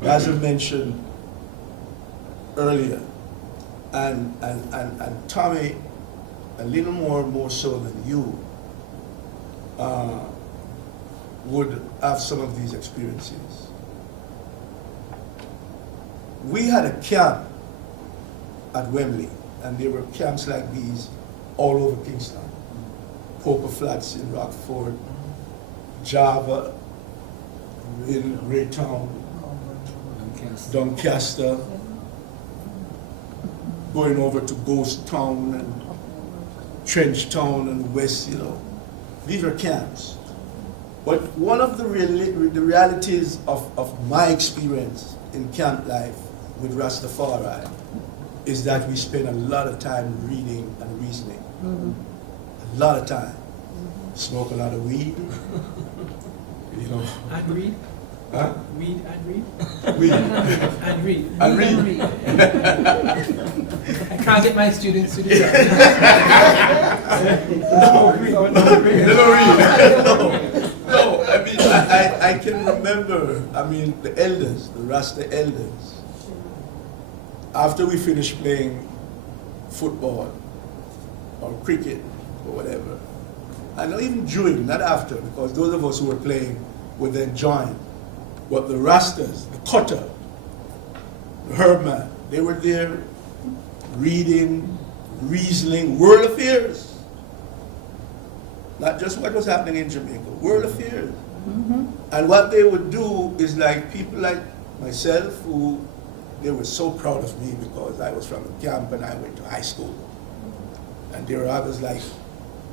Basil mentioned earlier, and Tommy, a little more so than you, would have some of these experiences. We had a camp at Wembley, and there were camps like these all over Kingston. Poker Flats in Rockford, Java in Raytown, Doncaster, going over to Ghost Town and Trench Town and West, These are camps. But one of the realities of my experience in camp life with Rastafari is that we spend a lot of time reading and reasoning. A lot of time. Smoke a lot of weed. And read? Huh? Read and read? Weed. And read. And read. I can't get my students to do that. No, I mean, I can remember, the elders, the Rasta elders, after we finished playing football or cricket or whatever, and not even during, not after, because those of us who were playing would then join. But the Rastas, the Cutter, the Herbman, they were there reading, reasoning, world affairs. Not just what was happening in Jamaica, world affairs. And what they would do is like people like myself who, they were so proud of me because I was from a camp and I went to high school. And there were others like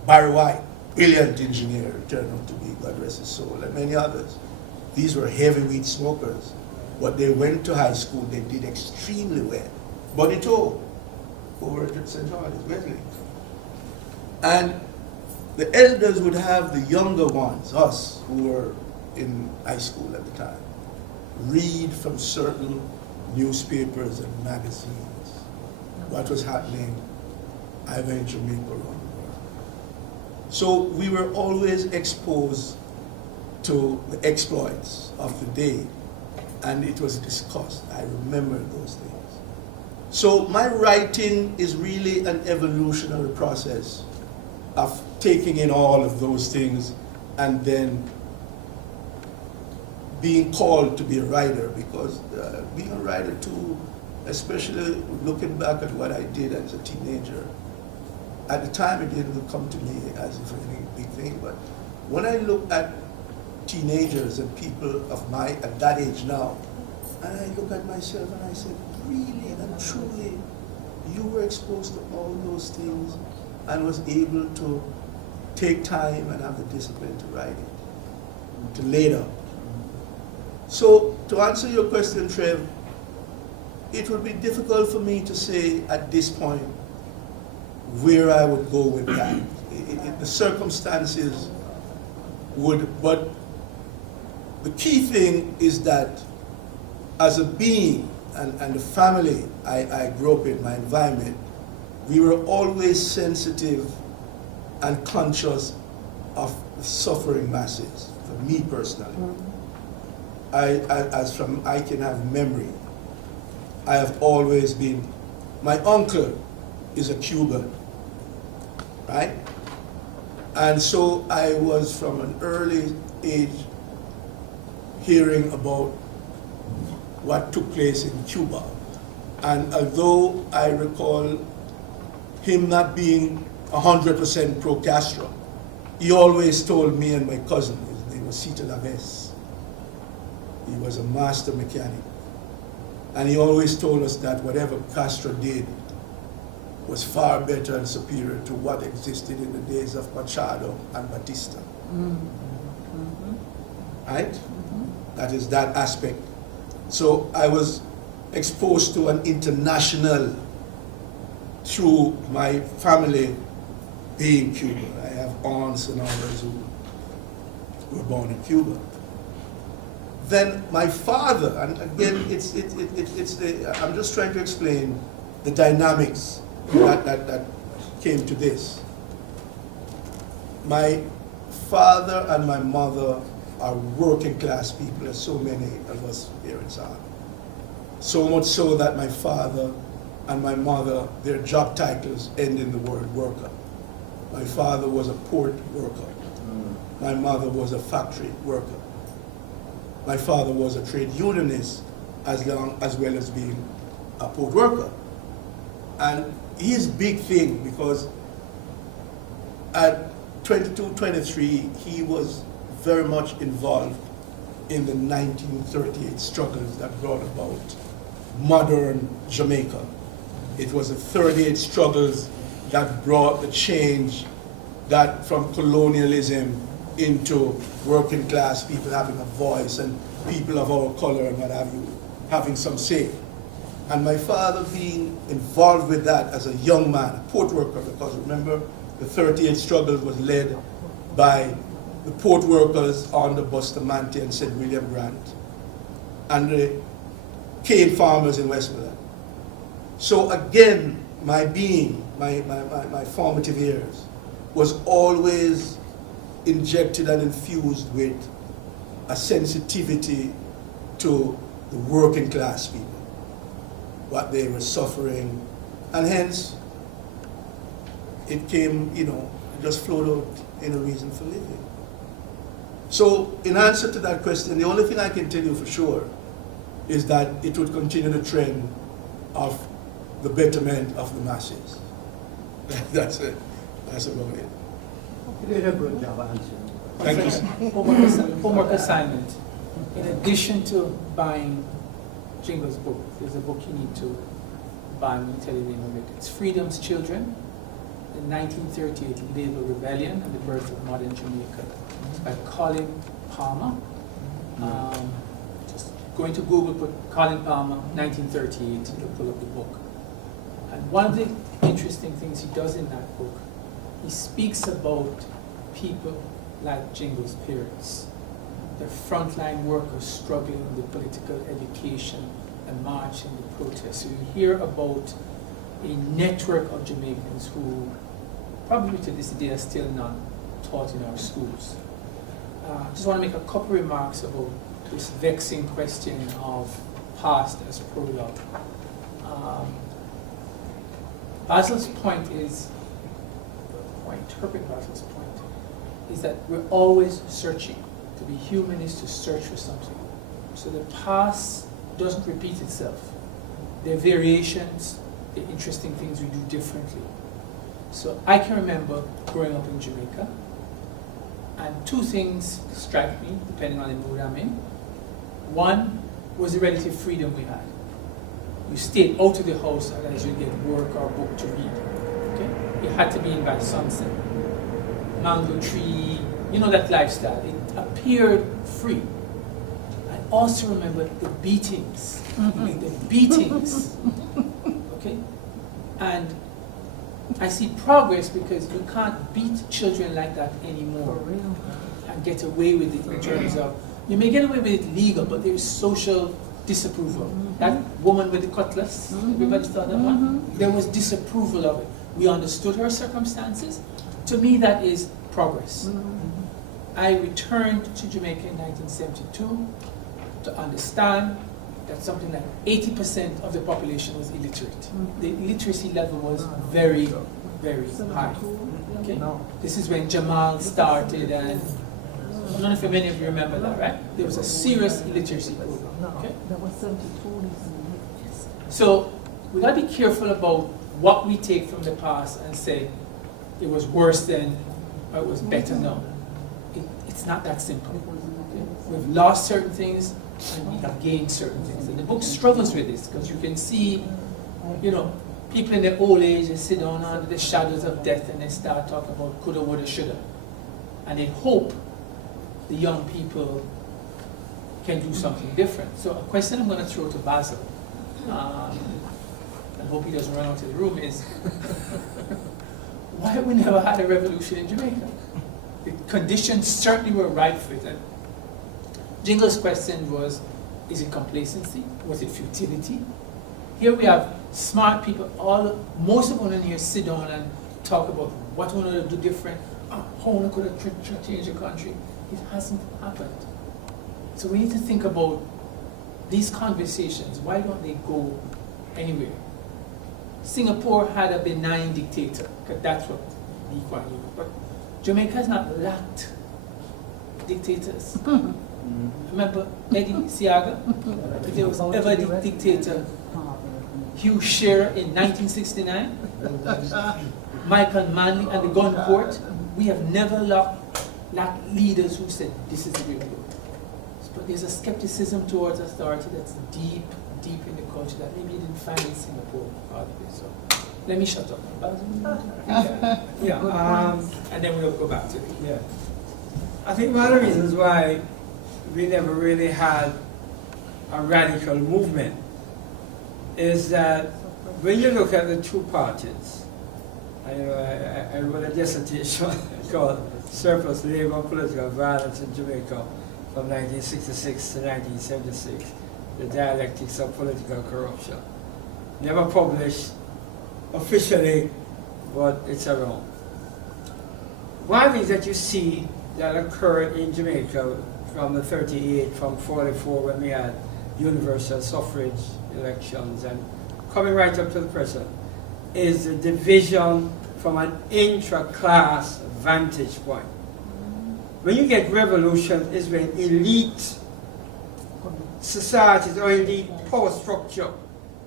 Barry White, brilliant engineer, turned out to be, God rest his soul, and many others. These were heavyweight smokers. But they went to high school, they did extremely well. Bonito, over at St. George's, Wesley. And the elders would have the younger ones, us, who were in high school at the time, read from certain newspapers and magazines what was happening either in Jamaica or around the world. So we were always exposed to the exploits of the day, and it was discussed. I remember those things. So my writing is really an evolutionary process of taking in all of those things and then being called to be a writer, because being a writer too, especially looking back at what I did as a teenager, at the time it didn't come to me as if any big thing, but when I look at teenagers and people of at that age now, and I look at myself and I said, really and truly, you were exposed to all those things and was able to take time and have the discipline to write it, to lay it out. So, to answer your question, Trev, it would be difficult for me to say at this point where I would go with that. The circumstances would, but the key thing is that as a being and the family I grew up in, my environment, we were always sensitive and conscious of the suffering masses, for me personally. I can have memory, I have always been, my uncle is a Cuban, right? And so I was from an early age hearing about what took place in Cuba. And although I recall him not being 100% pro-Castro, he always told me and my cousin, his name was Cito Laves, he was a master mechanic, and he always told us that whatever Castro did was far better and superior to what existed in the days of Machado and Batista. Right? That is that aspect. So I was exposed to an international through my family being Cuban. I have aunts and others who were born in Cuba. Then my father, and again, I'm just trying to explain the dynamics that came to this. My father and my mother are working class people, as so many of us parents are. So much so that my father and my mother, their job titles end in the word worker. My father was a port worker. My mother was a factory worker. My father was a trade unionist as well as being a port worker. And his big thing, because at 22, 23, he was very much involved in the 1938 struggles that brought about modern Jamaica. It was the 38 struggles that brought the change that from colonialism into working class people having a voice and people of our color and what have you having some say. And my father being involved with that as a young man, a port worker, because remember the 38 struggles was led by the port workers on the Bustamante and St. William Grant and the cane farmers in Westmoreland. So again, my being, my formative years was always injected and infused with a sensitivity to the working class people, what they were suffering, and hence it came, it just flowed out in A Reason for Living. So, in answer to that question, the only thing I can tell you for sure is that it would continue the trend of the betterment of the masses. That's it. That's about it. You did a good job answering. Thank you. Homework assignment. In addition to buying Jingles' book, there's a book you need to buy when you tell you the name of it. It's Freedom's Children, the 1938 Labor Rebellion and the Birth of Modern Jamaica. It's by Colin Palmer. Just going to Google, put Colin Palmer, 1938, you'll pull up the book. And one of the interesting things he does in that book, he speaks about people like Jingles' parents, the frontline workers struggling with the political education and marching, the protests. So you hear about a network of Jamaicans who probably to this day are still not taught in our schools. I just want to make a couple remarks about this vexing question of past as prologue. Basil's point is, or I interpret Basil's point, is that we're always searching. To be human is to search for something. So the past doesn't repeat itself. There are variations, there are interesting things we do differently. So I can remember growing up in Jamaica, and two things strike me, depending on the mood I'm in. One was the relative freedom we had. You stayed out of the house as you get work or book to read. Okay? You had to be in by sunset. Mango tree, you know that lifestyle. It appeared free. I also remember the beatings. The beatings. Okay? And I see progress because you can't beat children like that anymore and get away with it in terms of, you may get away with it legal, but there is social disapproval. That woman with the cutlass, everybody saw that one? There was disapproval of it. We understood her circumstances. To me, that is progress. I returned to Jamaica in 1972 to understand that something like 80% of the population was illiterate. The literacy level was very, very high. Okay? This is when Jamal started, and I don't know if many of you remember that, right? There was a serious illiteracy program. Okay? So we got to be careful about what we take from the past and say it was worse then or it was better now. It's not that simple. Okay? We've lost certain things and we have gained certain things. And the book struggles with this because you can see, you know, people in their old age, they sit down under the shadows of death and they start talking about coulda, woulda, shoulda. And they hope the young people can do something different. So a question I'm going to throw to Basil, and hope he doesn't run out of the room, is why have we never had a revolution in Jamaica? The conditions certainly were ripe for it. Jingles' question was, is it complacency? Was it futility? Here we have smart people, most of them in here sit down and talk about what we want to do different, how we could have changed the country. It hasn't happened. So we need to think about these conversations. Why don't they go anywhere? Singapore had a benign dictator, because that's what Lee Kuan Yew. But Jamaica has not lacked dictators. Remember Eddie Siaga? If there was ever a dictator, Hugh Shearer in 1969, Michael Manley and the gun court. We have never lacked leaders who said this is the way we go. But there's a skepticism towards authority that's deep, deep in the culture that maybe you didn't find in Singapore. So let me shut up. And then we'll go back to it. Yeah. I think one of the reasons why we never really had a radical movement is that when you look at the two parties, I wrote a dissertation called Surplus Labor and Political Violence in Jamaica from 1966 to 1976, the dialectics of political corruption. Never published officially, but it's around. One of the things that you see that occurred in Jamaica from the 38, from 44 when we had universal suffrage elections and coming right up to the present is the division from an intra-class vantage point. When you get revolution is when elite societies or elite power structure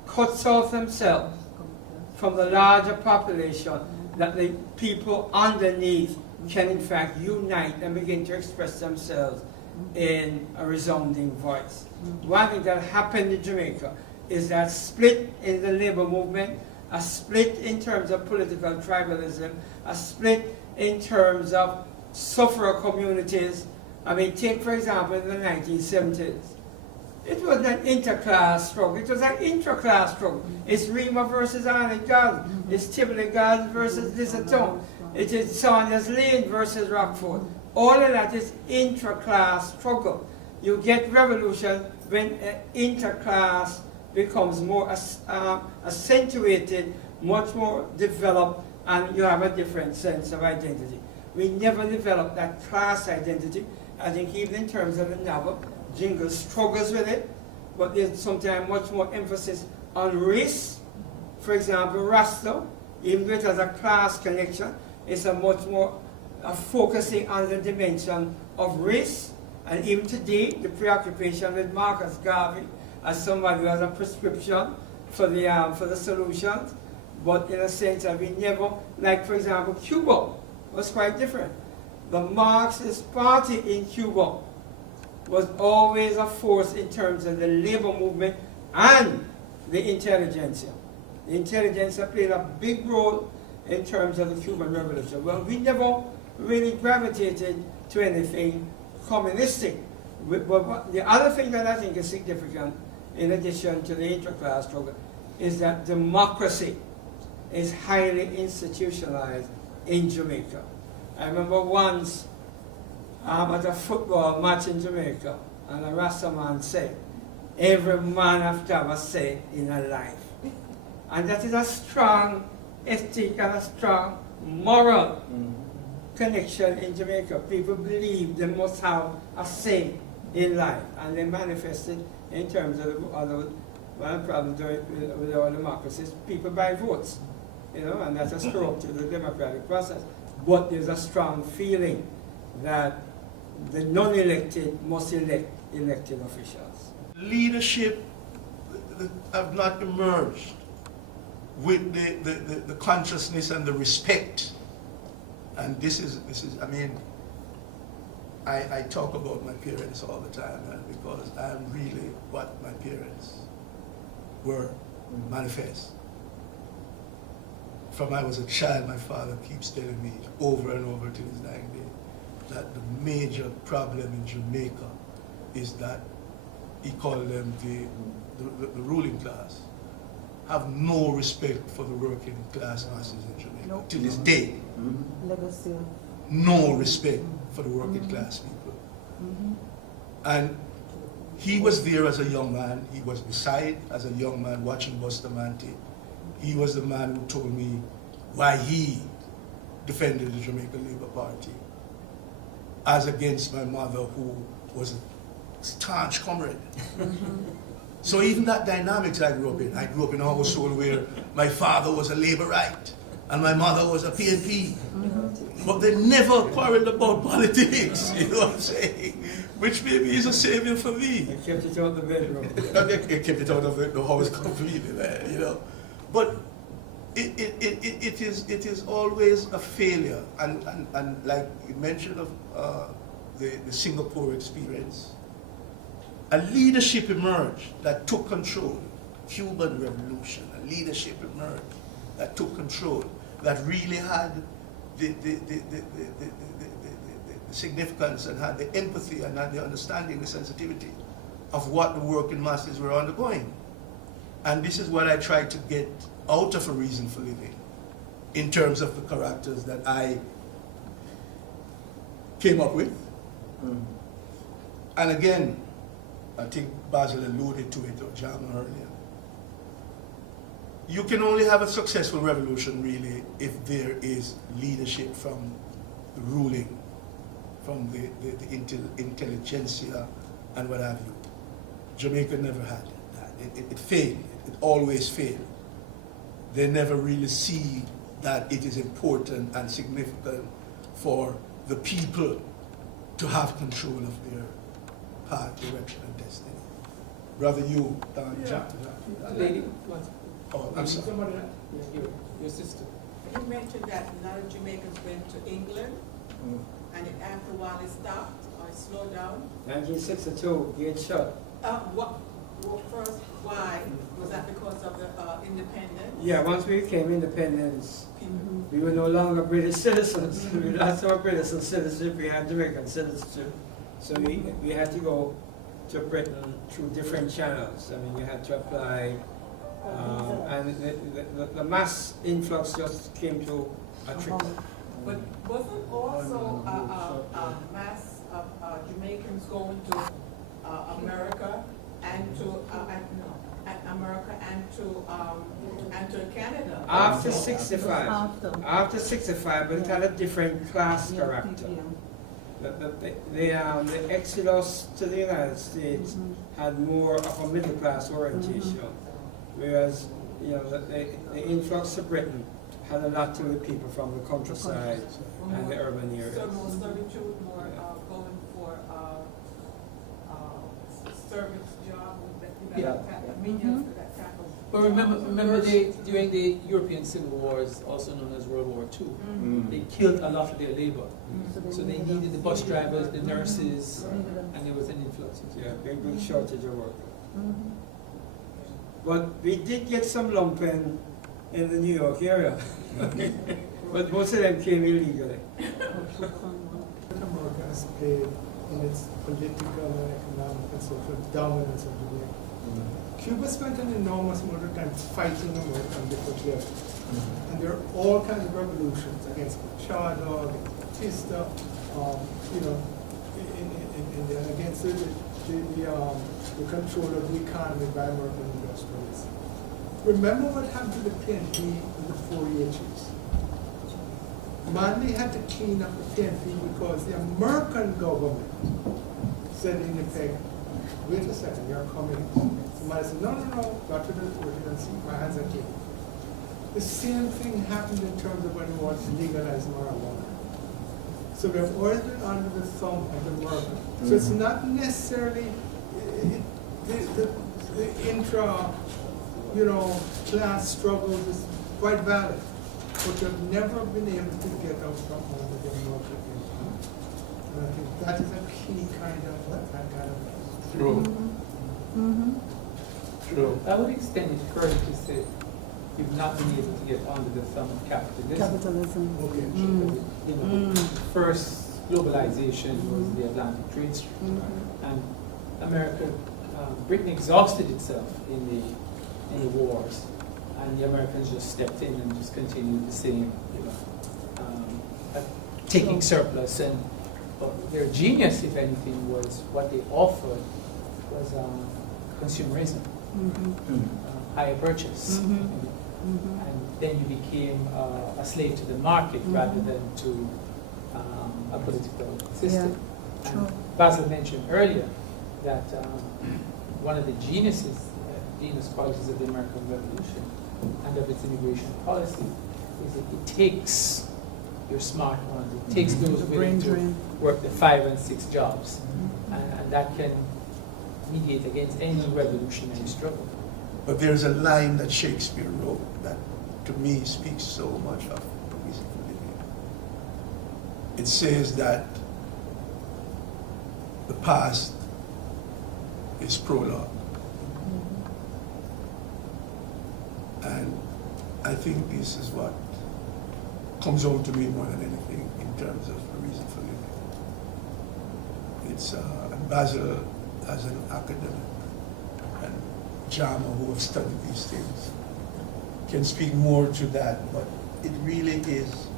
cuts off themselves from the larger population, that the people underneath can in fact unite and begin to express themselves in a resounding voice. One thing that happened in Jamaica is that split in the labor movement, a split in terms of political tribalism, a split in terms of sufferer communities. I mean, take for example in the 1970s. It wasn't an interclass struggle, it was an intra-class struggle. It's Rima versus Arnold Garden, it's Tivoli Garden versus Lissaton, it is Saunders Lane versus Rockford. All of that is intra-class struggle. You get revolution when interclass becomes more accentuated, much more developed, and you have a different sense of identity. We never developed that class identity. I think even in terms of the novel, Jingles struggles with it, but there's sometimes much more emphasis on race. For example, Rasta, even though it has a class connection, it's a much more focusing on the dimension of race. And even today, the preoccupation with Marcus Garvey as somebody who has a prescription for the solutions, but in a sense that we never, like for example, Cuba was quite different. The Marxist Party in Cuba was always a force in terms of the labor movement and the intelligentsia. The intelligentsia played a big role in terms of the Cuban Revolution. Well, we never really gravitated to anything communistic. But the other thing that I think is significant, in addition to the interclass struggle, is that democracy is highly institutionalized in Jamaica. I remember once at a football match in Jamaica, and a Rasta man said, every man has to have a say in a life. And that is a strong ethic and a strong moral connection in Jamaica. People believe they must have a say in life, and they manifest it in terms of one of the problems with our democracies. People buy votes, and that's a stroke to the democratic process. But there's a strong feeling that the non-elected must elect elected officials. Leadership have not emerged with the consciousness and the respect. And this is I mean, I talk about my parents all the time, because I'm really what my parents were manifest. From I was a child, my father keeps telling me over and over to his dying day that the major problem in Jamaica is that he called them the ruling class have no respect for the working class masses in Jamaica. Nope. To this day. Legacy. No respect for the working class people. And he was there as a young man. He was beside as a young man watching Bustamante. He was the man who told me why he defended the Jamaica Labour Party as against my mother, who was a staunch comrade. So even that dynamics I grew up in a household where my father was a Labourite and my mother was a PNP. But they never quarreled about politics, you know what I'm saying? Which maybe is a savior for me. They kept it out of the bedroom. They kept it out of the house completely, you know. But it is always a failure. And like you mentioned of the Singapore experience, a leadership emerged that took control. Cuban Revolution, a leadership emerged that took control, that really had the significance and had the empathy and had the understanding, the sensitivity of what the working masses were undergoing. And this is what I tried to get out of A Reson For Living in terms of the characters that I came up with. And again, I think Basil alluded to it, or Jama earlier. You can only have a successful revolution, really, if there is leadership from the ruling, from the intelligentsia and what have you. Jamaica never had that. It failed. It always failed. They never really see that it is important and significant for the people to have control of their path, direction, and destiny. Brother, you, Jack. Lady, what? Oh, I'm sorry. Somebody, your sister. You mentioned that a lot of Jamaicans went to England, and it, after a while it stopped or it slowed down. 1962, gate shut. First, why? Was that because of the independence? Yeah, once we became independent, we were no longer British citizens. We lost our British citizenship, we had Jamaican citizenship. So we had to go to Britain through different channels. I mean, you had to apply, and the mass influx just came to a trickle. But wasn't also a mass of Jamaicans going to America and to America and to Canada? After 65, after 65, but it had a different class character. The exodus to the United States had more of a middle class orientation, whereas the influx of Britain had a lot to do with people from the countryside and the urban areas. So more servitude, more going for service job, that type of. But remember during the European Civil Wars, also known as World War II, they killed a lot of their labor. So they needed the bus drivers, the nurses, and there was an influx. Yeah, big shortage of work. But we did get some lumpen in the New York area. But most of them came illegally. America has played in its political and economic and social dominance of the world. Cuba spent an enormous amount of time fighting America on different levels. And there are all kinds of revolutions against Machado, against Batista, against the control of the economy by American industrialists. Remember what happened to the PNP in the 4 chiefs? Manley had to clean up the PNP because the American government said in effect, wait a second, you're communist. Somebody said, no, got to the authority and see, my hands are clean. The same thing happened in terms of when we wanted to legalize marijuana. So we have always been under the thumb of the American. So it's not necessarily the intra, class struggles is quite valid, but they've never been able to get out from under the American influence. And I think that is a key kind of True. True. I would extend it further to say you've not been able to get under the thumb of capitalism. okay. First globalization was the Atlantic trade stream, and America, Britain exhausted itself in the wars, and the Americans just stepped in and just continued the same, taking surplus. And their genius, if anything, was what they offered was consumerism, higher purchase. And then you became a slave to the market rather than to a political system. And Basil mentioned earlier that one of the genius qualities of the American Revolution and of its immigration policy is that it takes your smart ones, it takes those willing to work the 5 and 6 jobs, and that can mediate against any revolutionary struggle. But there's a line that Shakespeare wrote that, to me, speaks so much of Reson For Living. It says that the past is prologue. And I think this is what comes home to me more than anything in terms of Reson For Living. It's Basil as an academic and Jama who have studied these things can speak more to that, but it really is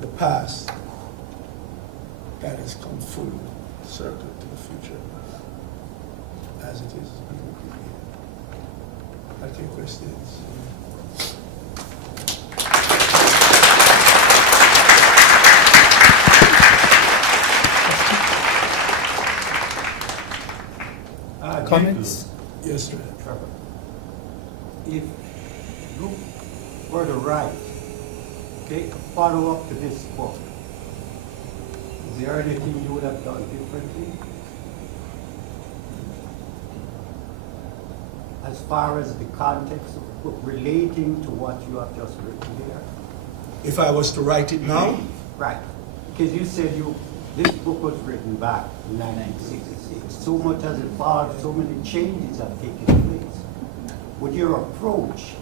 the past that has come full circle to the future as it is being repeated. I take questions. Comments? Yes, sir. If you were to write Okay, a follow-up to this book. Is there anything you would have done differently? As far as the context of the book relating to what you have just written there? If I was to write it now, Right, because you said this book was written back in 1966. So much has evolved, so many changes have taken place. Would your approach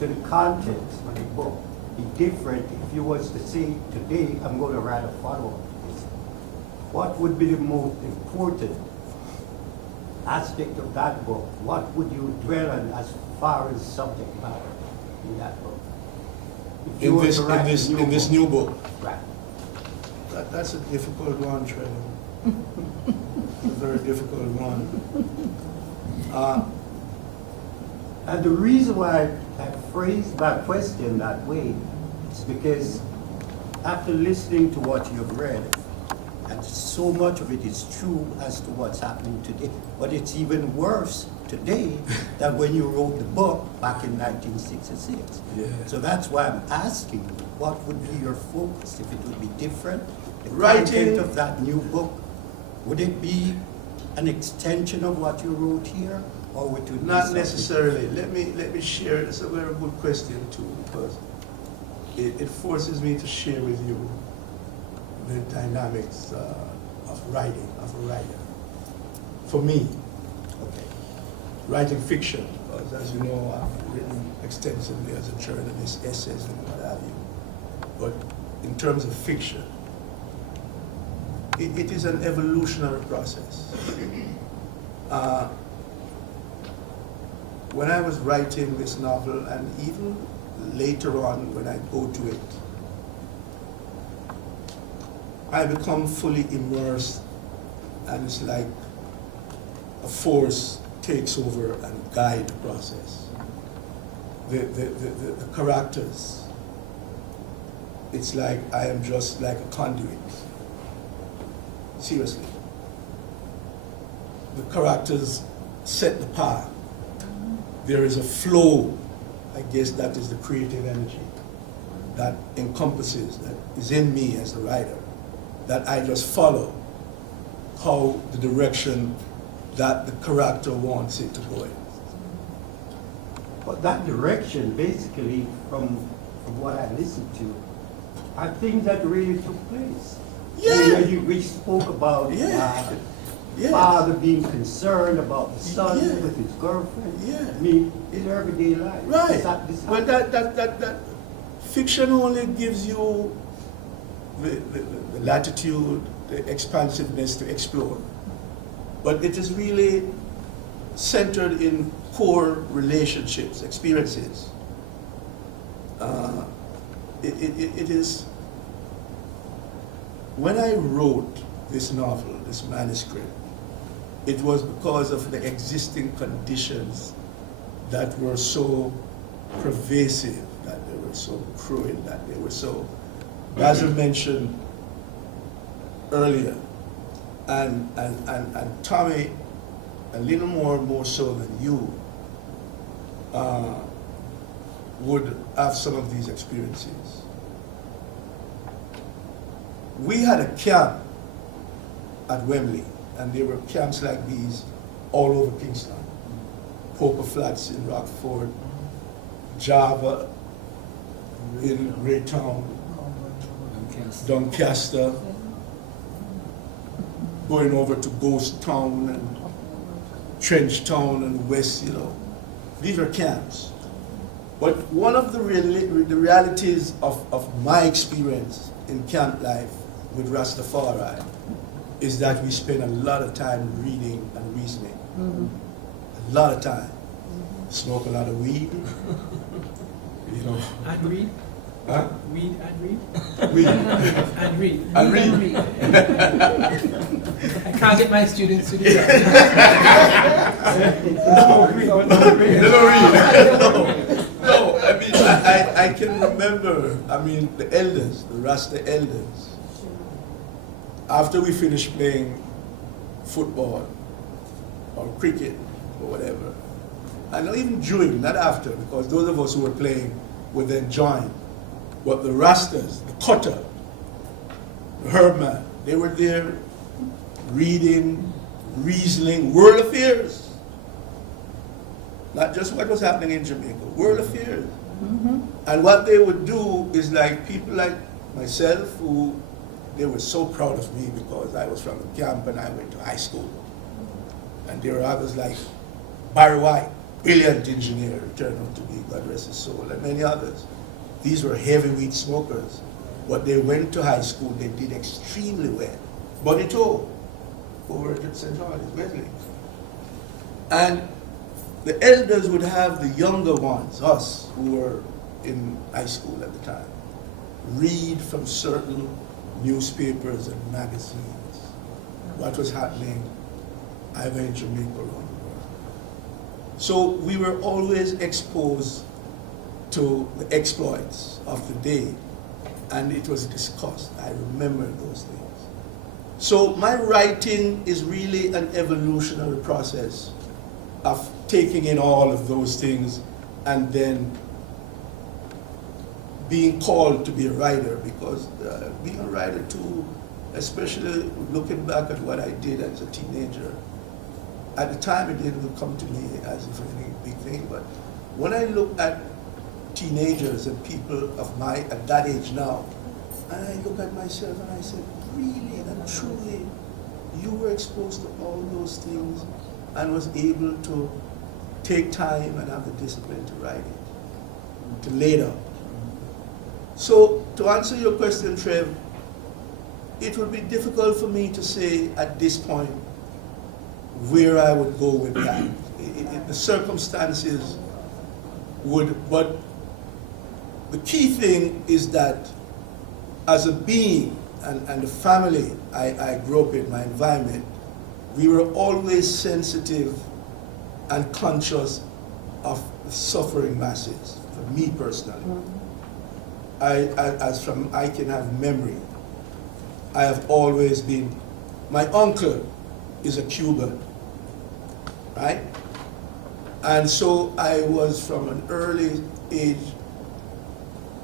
to the context of the book be different if you was to say, today I'm going to write a follow-up to this? What would be the most important aspect of that book? What would you dwell on as far as subject matter in that book? If you in were this, to write a in this new book, Right. that's a difficult one, Trevor. A very difficult one. And the reason why I phrased my question that way is because after listening to what you've read, and so much of it is true as to what's happening today, but it's even worse today than when you wrote the book back in 1966. Yeah. So that's why I'm asking, what would be your focus, if it would be different? The Writing- content of that new book, would it be an extension of what you wrote here, or would it be Not something- necessarily. Let me share. It's a very good question too, because it forces me to share with you the dynamics of writing, of a writer. For me, Okay. writing fiction, because as you know, I've written extensively as a journalist, essays and what have you. But in terms of fiction, it is an evolutionary process. When I was writing this novel, and even later on when I go to it, I become fully immersed, and it's like a force takes over and guides the process. The characters, it's like I am just like a conduit. Seriously. The characters set the path. There is a flow, I guess that is the creative energy that encompasses, that is in me as a writer, that I just follow how the direction that the character wants it to go in. But that direction, basically, from what I listened to, are things that really took place. Yeah. We spoke about Yeah. Yes. father being concerned about the son Yeah. with his girlfriend. Yeah. I mean, in everyday life. Right. This But that fiction only gives you the latitude, the expansiveness to explore. But it is really centered in core relationships, experiences. It is, when I wrote this novel, this manuscript, it was because of the existing conditions that were so pervasive, that they were so cruel, that they were so, Basil mentioned earlier, and Tommy, a little more so than you, would have some of these experiences. We had a camp at Wembley, and there were camps like these all over Kingston. Poker Flats in Rockford, Java in Greytown, Doncaster, going over to Ghost Town and Trench Town and West, you know. These are camps. But one of the realities of my experience in camp life with Rastafari is that we spend a lot of time reading and reasoning. A lot of time. Smoke a lot of weed. You know. And read? Huh? Weed and read? Weed. And read. And read. I can't get my students to do that. No, I mean, I can remember, I mean, the elders, the Rasta elders, after we finished playing football or cricket or whatever, and not even during, not after, because those of us who were playing would then join But the Rastas, the Cutter, the Herb they were there reading, reasoning, world affairs. Not just what was happening in Jamaica, world affairs. And what they would do is like people like myself who, they were so proud of me because I was from the camp and I went to high school. And there were others like Barry White, brilliant engineer, turned out to be, God rest his soul, and many others. These were heavyweight smokers. But they went to high school, they did extremely well. Bonito, over at St. George's, Wesley. And the elders would have the younger ones, us, who were in high school at the time, read from certain newspapers and magazines what was happening either in Jamaica or around the world. So we were always exposed to the exploits of the day, and it was discussed. I remember those things. So my writing is really an evolutionary process of taking in all of those things and then being called to be a writer, because being a writer too, especially looking back at what I did as a teenager, at the time it didn't come to me as if any big thing, but when I look at teenagers and people of at that age now, and I look at myself and I said, really and truly, you were exposed to all those things and was able to take time and have the discipline to write it, to lay it out. So, to answer your question, Trev, it would be difficult for me to say at this point where I would go with that. The circumstances would, but the key thing is that as a being and the family I grew up in, my environment, we were always sensitive and conscious of the suffering masses, for me personally. As from I can have memory, I have always been, my uncle is a Cuban, right? And so I was from an early age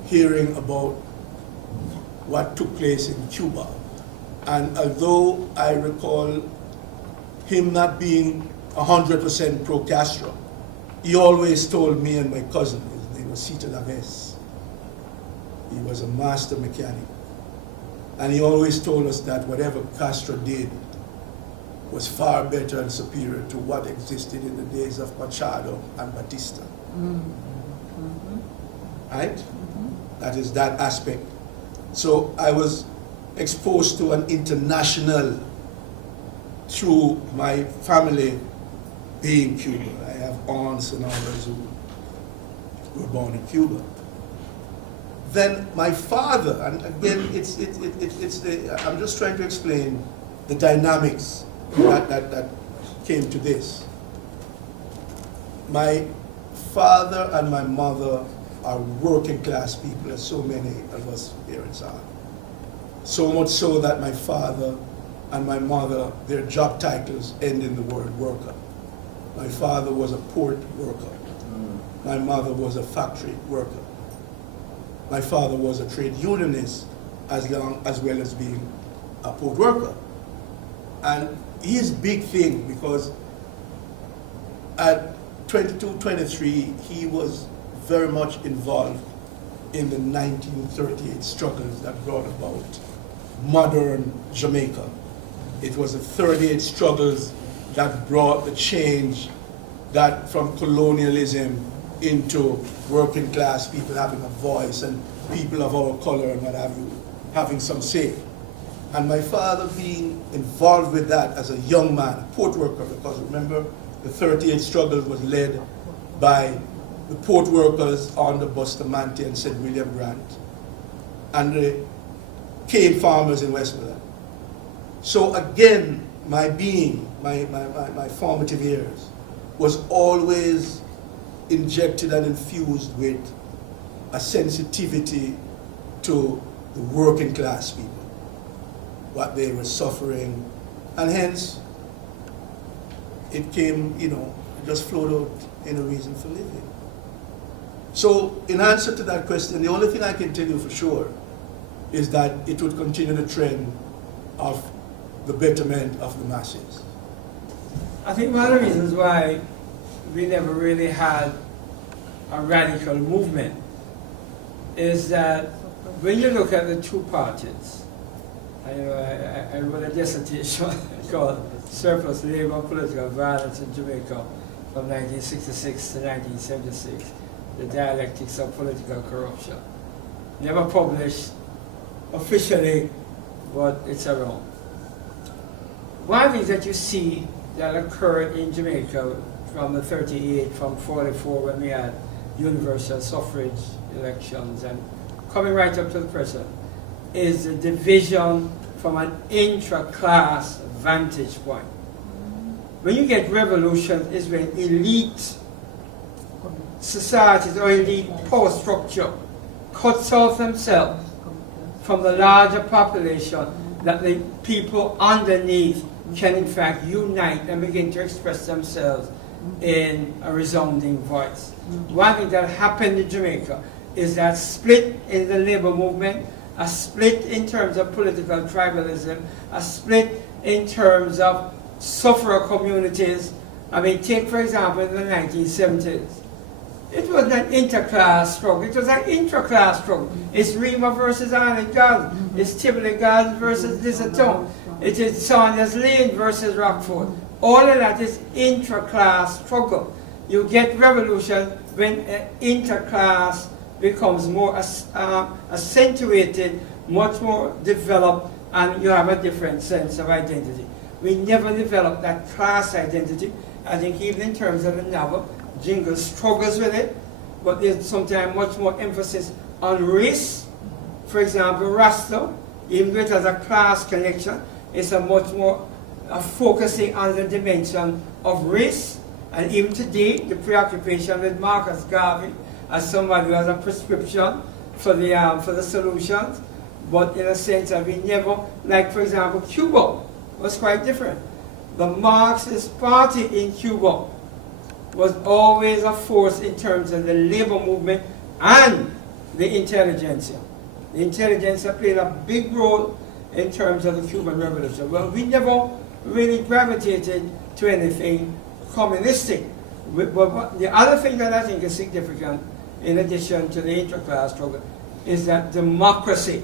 hearing about what took place in Cuba. And although I recall him not being 100% pro-Castro, he always told me and my cousin, his name was Sita Naves, he was a master mechanic, and he always told us that whatever Castro did was far better and superior to what existed in the days of Machado and Batista. Right? That is that aspect. So I was exposed to an international through my family being Cuban. I have aunts and others who were born in Cuba. Then my father, and again, I'm just trying to explain the dynamics that came to this. My father and my mother are working class people, as so many of us parents are. So much so that my father and my mother, their job titles end in the word worker. My father was a port worker. My mother was a factory worker. My father was a trade unionist as well as being a port worker. And his big thing, because at 22, 23, he was very much involved in the 1938 struggles that brought about modern Jamaica. It was the 38 struggles that brought the change that from colonialism into working class people having a voice and people of our color and what have you, having some say. And my father being involved with that as a young man, a port worker, because remember, the 38 struggles was led by the port workers on the Bustamante and St. William Grant, and the cane farmers in Westmoreland. So again, my being, my formative years, was always injected and infused with a sensitivity to the working class people, what they were suffering, and hence it came, it just flowed out in a reason for living. So in answer to that question, the only thing I can tell you for sure is that it would continue the trend of the betterment of the masses. I think one of the reasons why we never really had a radical movement is that when you look at the two parties, I wrote a dissertation called Surplus Labor and Political Violence in Jamaica from 1966 to 1976, The Dialectics of Political Corruption. Never published officially, but it's around. One of the things that you see that occurred in Jamaica from the 38, from 44 when we had universal suffrage elections and coming right up to the present is the division from an intra-class vantage point. When you get revolutions is when elite societies or elite power structure cuts off themselves from the larger population, that the people underneath can in fact unite and begin to express themselves in a resounding voice. One thing that happened in Jamaica is that split in the labor movement, a split in terms of political tribalism, a split in terms of sufferer communities. I mean, take for example in the 1970s. It wasn't an interclass struggle, it was an intra-class struggle. It's Rima versus Island Garden, it's Tivoli Garden versus Lissaton, it is Saunders Lane versus Rockford. All of that is intra-class struggle. You get revolution when interclass becomes more accentuated, much more developed, and you have a different sense of identity. We never developed that class identity. I think even in terms of the novel, Jingles struggles with it, but there's sometimes much more emphasis on race. For example, Rasta, even though it has a class connection, it's a much more focusing on the dimension of race. And even today, the preoccupation with Marcus Garvey as somebody who has a prescription for the solutions, but in a sense that we never, like for example, Cuba was quite different. The Marxist Party in Cuba was always a force in terms of the labor movement and the intelligentsia. The intelligentsia played a big role in terms of the Cuban Revolution. Well, we never really gravitated to anything communistic. But the other thing that I think is significant, in addition to the interclass struggle, is that democracy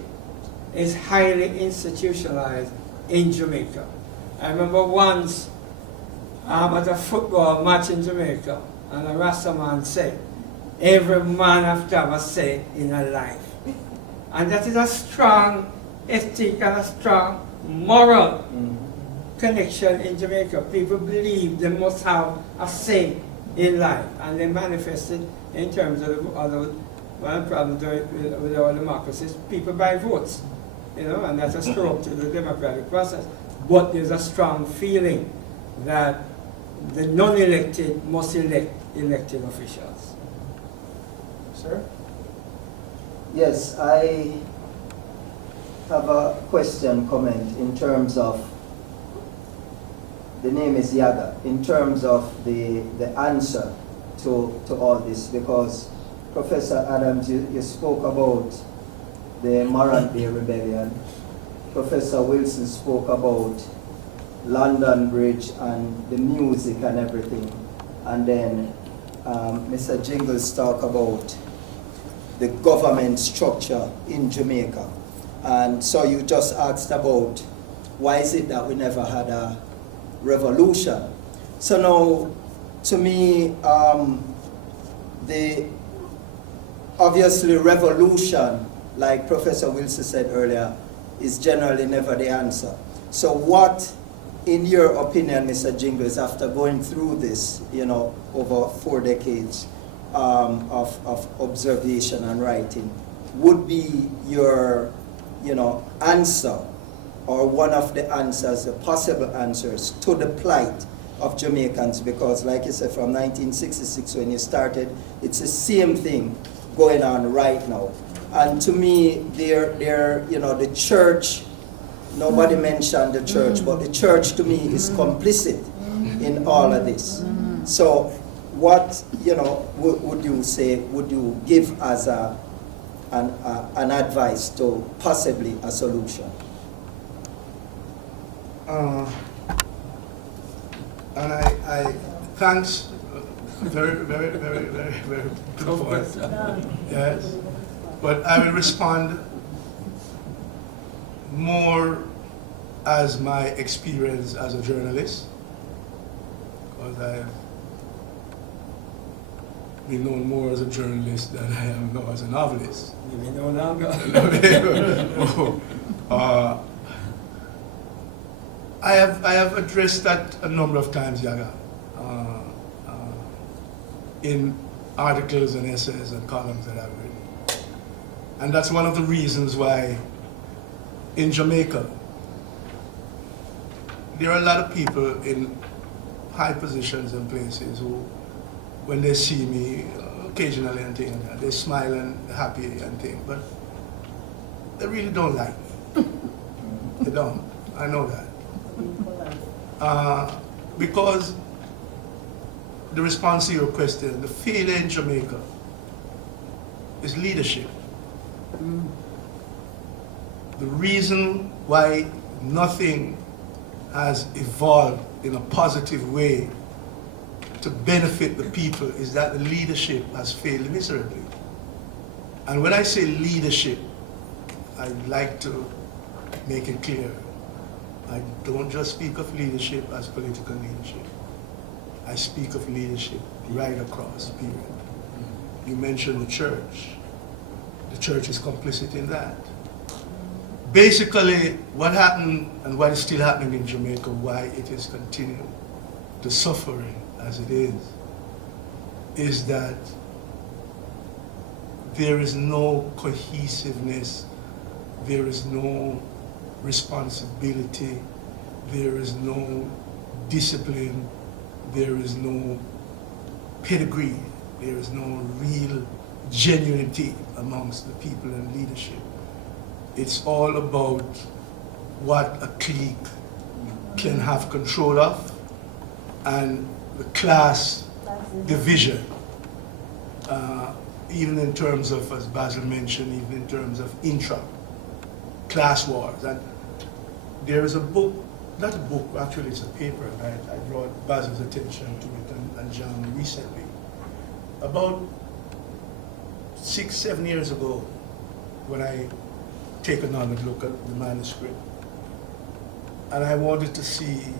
is highly institutionalized in Jamaica. I remember once at a football match in Jamaica, and a Rasta man said, every man have to have a say in a life. And that is a strong ethic and a strong moral connection in Jamaica. People believe they must have a say in life, and they manifest it in terms of one problem with our democracies. People buy votes, and that's a stroke to the democratic process. But there's a strong feeling that the non-elected must elect elected officials. Sir? Yes, I have a question, comment in terms of, the name is Yaga, in terms of the answer to all this, because Professor Adams, you spoke about the Morant Bay Rebellion. Professor Wilson spoke about London Bridge and the music and everything. And then Mr. Jingles talked about the government structure in Jamaica. And so you just asked about why is it that we never had a revolution. So now, to me, the obviously revolution, like Professor Wilson said earlier, is generally never the answer. So what, in your opinion, Mr. Jingles, after going through this, over 4 decades of observation and writing, would be your, answer, or one of the answers, the possible answers to the plight of Jamaicans? Because, like you said, from 1966 when you started, it's the same thing going on right now. And to me, the church, nobody mentioned the church, but the church to me is complicit in all of this. So what, you know, would you say, would you give as an advice to possibly a solution? And I thanks, very good point. Yes, but I will respond more as my experience as a journalist, because I've been known more as a journalist than I am now as a novelist. Maybe no longer. I have addressed that a number of times, Yaga, in articles and essays and columns that I've written. And that's one of the reasons why in Jamaica, there are a lot of people in high positions and places who, when they see me occasionally and things, they smile and happy and things, but they really don't like me. They don't. I know that. Because the response to your question, the failure in Jamaica is leadership. The reason why nothing has evolved in a positive way to benefit the people is that the leadership has failed miserably. And when I say leadership, I'd like to make it clear. I don't just speak of leadership as political leadership. I speak of leadership right across, period. You mentioned the church. The church is complicit in that. Basically, what happened and what is still happening in Jamaica, why it is continuing to suffering as it is that there is no cohesiveness, there is no responsibility, there is no discipline, there is no pedigree, there is no real genuinity amongst the people in leadership. It's all about what a clique can have control of and the class division, even in terms of, as Basil mentioned, even in terms of intra-class wars. And there is a book, not a book, actually it's a paper, and I brought Basil's attention to it and John recently. About 6-7 years ago, when I take another look at the manuscript, and I wanted to see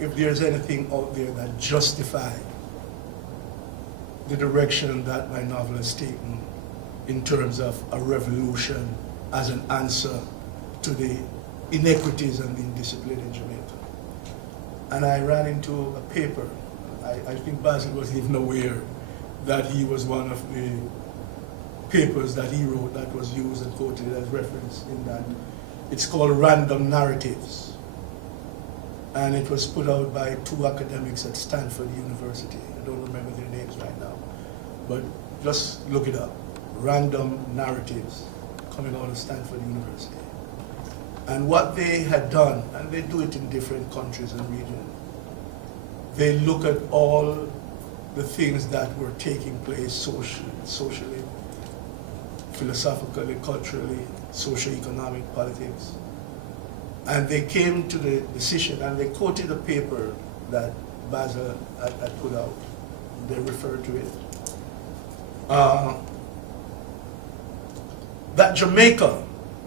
if there's anything out there that justified the direction that my novel has taken in terms of a revolution as an answer to the inequities and the indiscipline in Jamaica. And I ran into a paper. I think Basil was even aware that he was one of the papers that he wrote that was used and quoted as reference in that. It's called Random Narratives. And it was put out by 2 academics at Stanford University. I don't remember their names right now, but just look it up. Random Narratives, coming out of Stanford University. And what they had done, and they do it in different countries and regions, they look at all the things that were taking place socially, philosophically, culturally, socio-economic, politics. And they came to the decision, and they quoted a paper that Basil had put out. They referred to it. That Jamaica,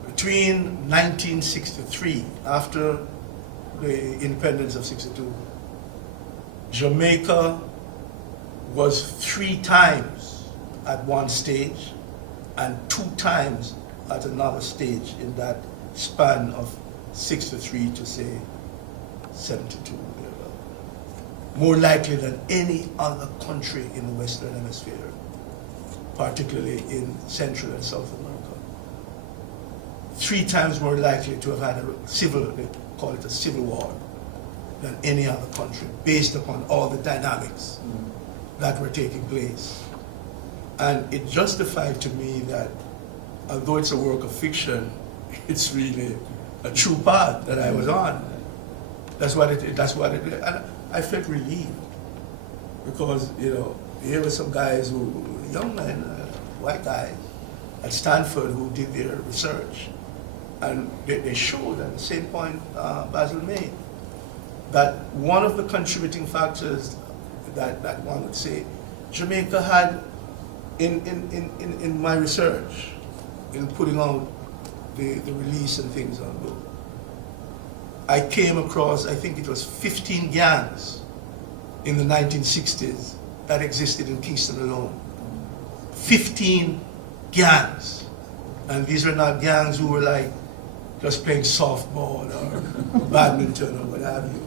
between 1963, after the independence of 62, Jamaica was 3 times at one stage and 2 times at another stage in that span of 63 to say 72. More likely than any other country in the Western Hemisphere, particularly in Central and South America. 3 times more likely to have had a civil, they call it a civil war, than any other country, based upon all the dynamics that were taking place. And it justified to me that, although it's a work of fiction, it's really a true path that I was on. That's what it is. And I felt relieved because, you know, here were some guys who, young men, white guys at Stanford who did their research, and they showed at the same point Basil made, that one of the contributing factors that one would say Jamaica had in my research, in putting out the release and things on book, I came across, I think it was 15 gangs in the 1960s that existed in Kingston alone. 15 gangs. And these were not gangs who were like just playing softball or badminton or what have you.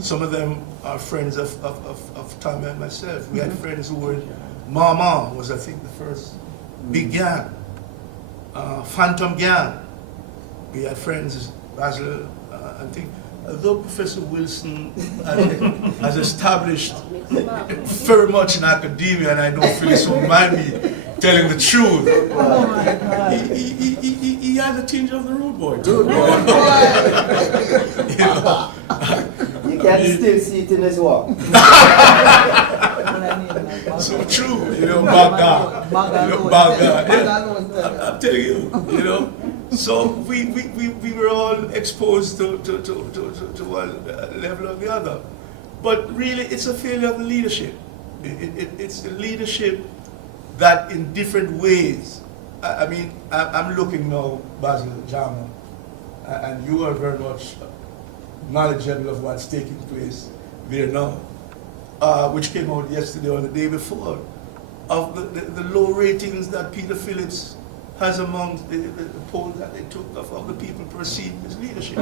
Some of them are friends of Tommy and myself. We had friends who were, Mama was I think the first big gang. Phantom Gang. We had friends, Basil, I think, although Professor Wilson has established very much in academia, and I don't feel so mind me telling the truth, he has a tinge of the rude boy too. You know? You can still see it in his walk. So true, you know, Baga. I'm telling you, you know. So we were all exposed to one level or the other. But really, it's a failure of the leadership. It's the leadership that in different ways, I mean, I'm looking now, Basil Jama, and you are very much knowledgeable of what's taking place there now, which came out yesterday or the day before, of the low ratings that Peter Phillips has among the polls that they took of how the people perceive his leadership.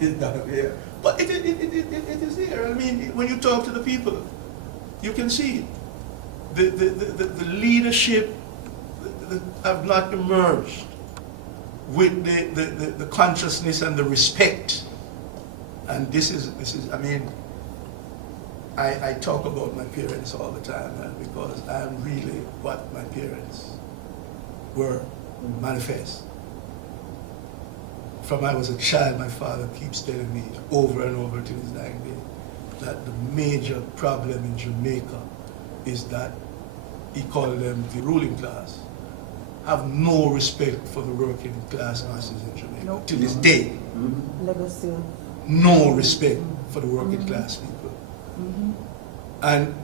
It's not there. But it is there. I mean, when you talk to the people, you can see the leadership have not emerged with the consciousness and the respect. And this is I mean, I talk about my parents all the time, man, because I'm really what my parents were, manifest. From I was a child, my father keeps telling me over and over till his dying day that the major problem in Jamaica is that he called them the ruling class, have no respect for the working class masses in Jamaica. Nope. To this day. Legacy. No respect for the working class people. And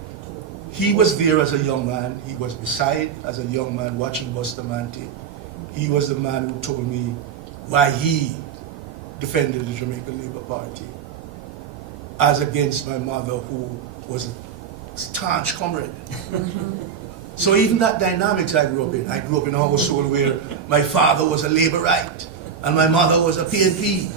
he was there as a young man. He was beside as a young man watching Bustamante. He was the man who told me why he defended the Jamaican Labour Party as against my mother, who was a staunch comrade. So even that dynamics I grew up in. I grew up in a household where my father was a Labourite and my mother was a PNP.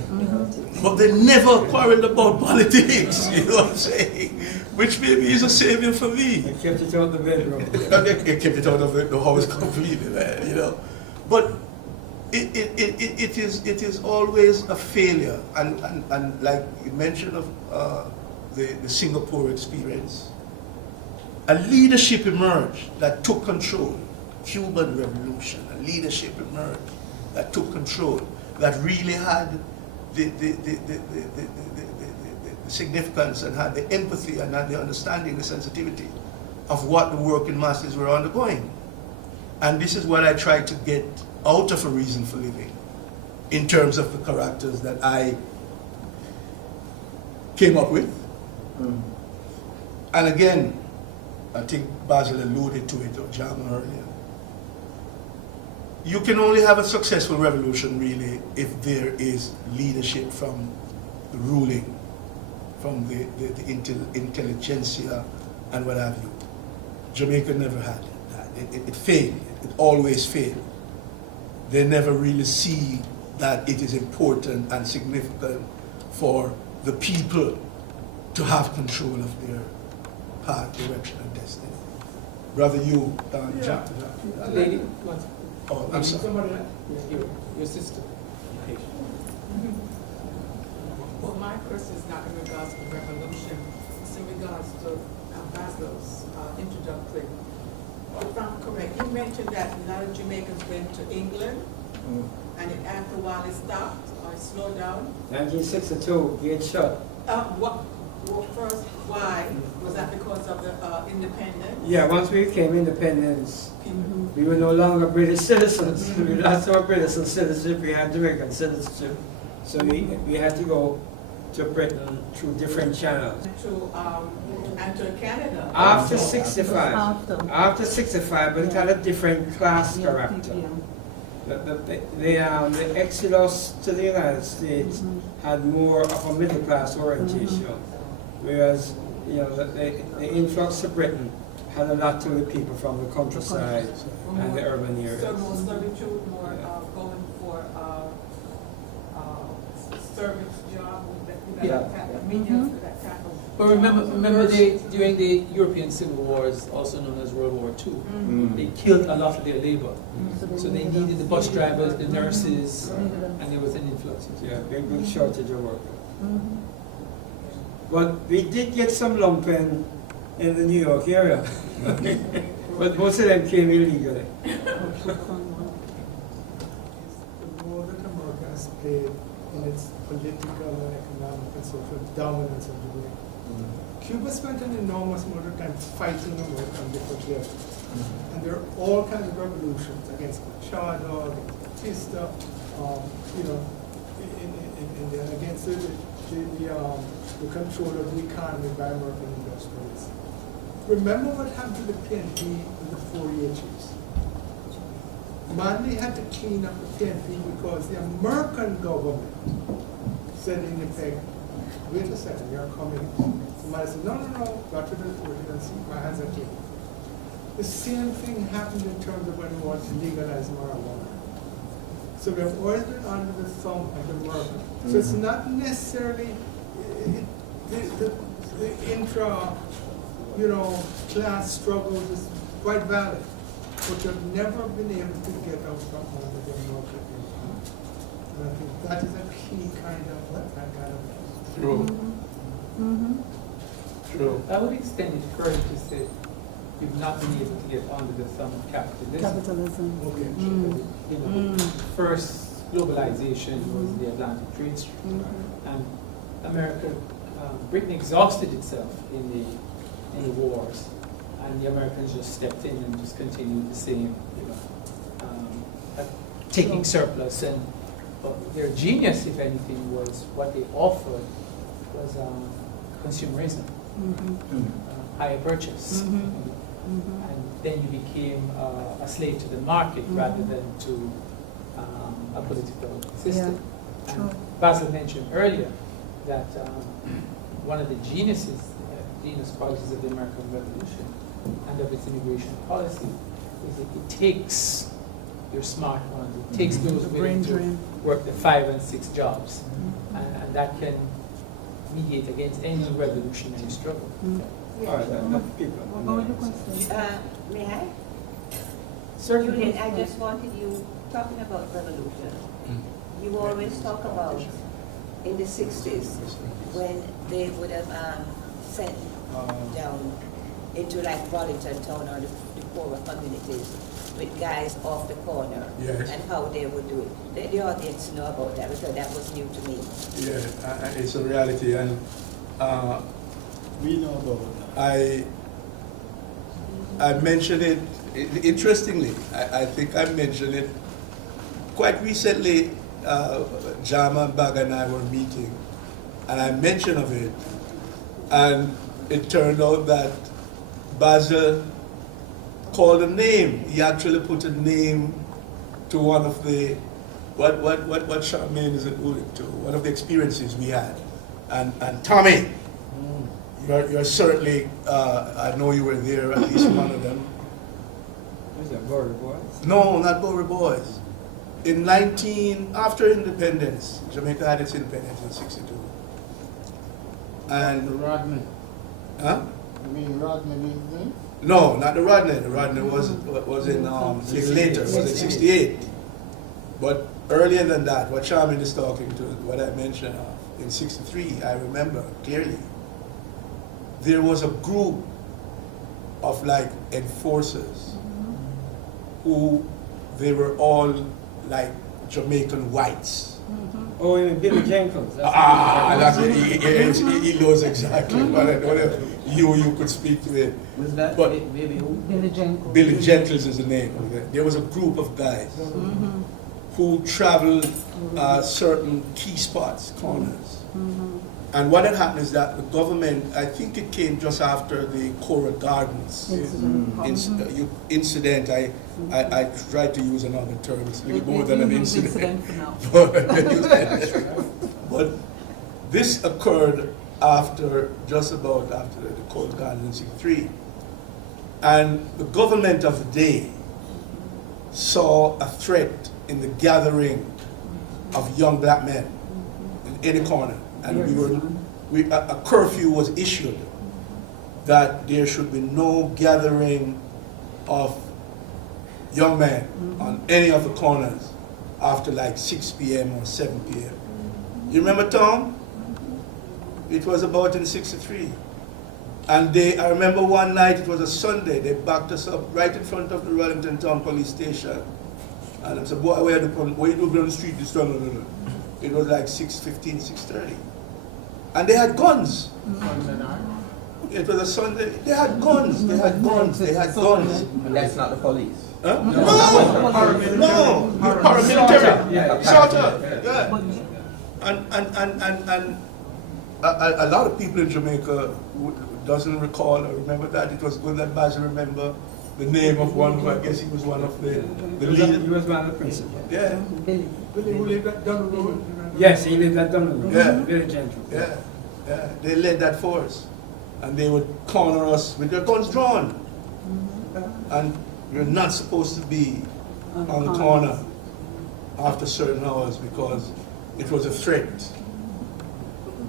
But they never quarreled about politics, you know what I'm saying? Which maybe is a savior for me. They kept it out of the bedroom. They kept it out of the house completely, man, you know. But it is always a failure. And like you mentioned of the Singapore experience, a leadership emerged that took control. Cuban Revolution, a leadership emerged that took control, that really had the significance and had the empathy and had the understanding, the sensitivity of what the working masses were undergoing. And this is what I try to get out of A Reason for Living in terms of the characters that I came up with. And again, I think Basil alluded to it, or Jama earlier. You can only have a successful revolution, really, if there is leadership from the ruling, from the intelligentsia and what have you. Jamaica never had that. It failed. It always failed. They never really see that it is important and significant for the people to have control of their path, direction, and destiny. Brother, you, Jack. Lady, Oh, I'm sorry. somebody, your sister. Well, my question is not in regards to the revolution, it's in regards to Basil's introductory. If I'm correct, you mentioned that a lot of Jamaicans went to England, and after a while it stopped or it slowed down. 1962, gate shut. What? Well, first, why? Was that because of the independence? Yeah, once we became independent, we were no longer British citizens. We lost our British citizenship, we had Jamaican citizenship. So we had to go to Britain through different channels. And to Canada. After 65, after 65, but it had a different class character. The exodus to the United States had more of a middle class orientation, whereas the influx to Britain had a lot to do with people from the countryside and the urban areas. So more servitude, more going for service job, that type of. But remember during the European Civil Wars, also known as World War II, they killed a lot of their labor. So they needed the bus drivers, the nurses, and there was an influx. Yeah, big shortage of work. But we did get some lumping in the New York area. But most of them came illegally. The role that America has played in its political and economic and social dominance of the world. Cuba spent an enormous amount of time fighting America on different levels. And there are all kinds of revolutions against Machado, against Batista, against the control of the economy by American industrialists. Remember what happened to the PNP in the 48 years? Manley had to clean up the PNP because the American government said in effect, wait a second, you're coming. Somebody said, no, got to the and see, my hands are clean. The same thing happened in terms of when we wanted to legalize marijuana. So we have always been under the thumb of the American. So it's not necessarily the intra, class struggles is quite valid, but you've never been able to get out from under the American influence. And I think that is a key kind of True. True. I would extend it further to say we've not been able to get under the thumb of capitalism. Okay. First globalization was the Atlantic Trade Street, and America, Britain exhausted itself in the wars, and the Americans just stepped in and just continued the same, taking surplus. And their genius, if anything, was what they offered was consumerism, higher purchase. And then you became a slave to the market rather than to a political system. And Basil mentioned earlier that one of the genius qualities of the American Revolution and of its immigration policy is that it takes your smart ones, it takes those willing to work the 5 and 6 jobs, and that can mediate against any revolutionary struggle. All right, enough people. May I? Certainly. Julian, I just wanted you, talking about revolution, you always talk about in the 60s when they would have sent down into like Wellington town or the poorer communities with guys off the corner, Yes. and how they would do it. The audience know about that because that was new to me. Yeah, it's a reality, and We know about that. I mentioned it, interestingly, I think I mentioned it quite recently. Jama and Bag and I were meeting, and I mentioned of it, and it turned out that Basil called a name. He actually put a name to one of the, what Charmaine is alluding to, one of the experiences we had. And Tommy, you're certainly, I know you were there, at least one of them. Is that Border Boys? No, not Bowery Boys. After independence, Jamaica had its independence in '62. And, Rodney. huh? You mean Rodney? No, not the Rodney. The Rodney was in a little later, was in '68. But earlier than that, what Charmin is talking to, what I mentioned in '63, I remember clearly. There was a group of like enforcers who they were all like Jamaican whites. Oh, you mean Billy Jingles. That's it. He knows exactly what you could speak to it. Was that But- maybe who? Billy Gentles is the name of it. There was a group of guys who traveled certain key spots, corners. And what had happened is that the government, I think it came just after the Cora Gardens incident. I tried to use another term. It's a little more than an incident. But this occurred just about after the Cora Gardens in 63. And the government of the day saw a threat in the gathering of young black men in any corner. And a curfew was issued that there should be no gathering of young men on any of the corners after like 6 p.m. or 7 p.m. You remember, Tom? It was about in 63. And I remember one night, it was a Sunday, they backed us up right in front of the Wellington Town Police Station. And I said, boy, where you doing on the street this time? It was like 6:15, 6:30. And they had guns. It was a Sunday. They had guns. They had guns. And that's not the police. Huh? No, paramilitary. Sort of. Yeah. And a lot of people in Jamaica doesn't recall or remember that. It was good that Basil remember the name of one who I guess he was one of the leaders. He was one of the principals. Yeah. Billy who lived at Dunn Road. Yes, he lived at Dunn Road. Yeah. Billy Jingles. Yeah. They led that force. And they would corner us with their guns drawn. And you're not supposed to be on the corner after certain hours because it was a threat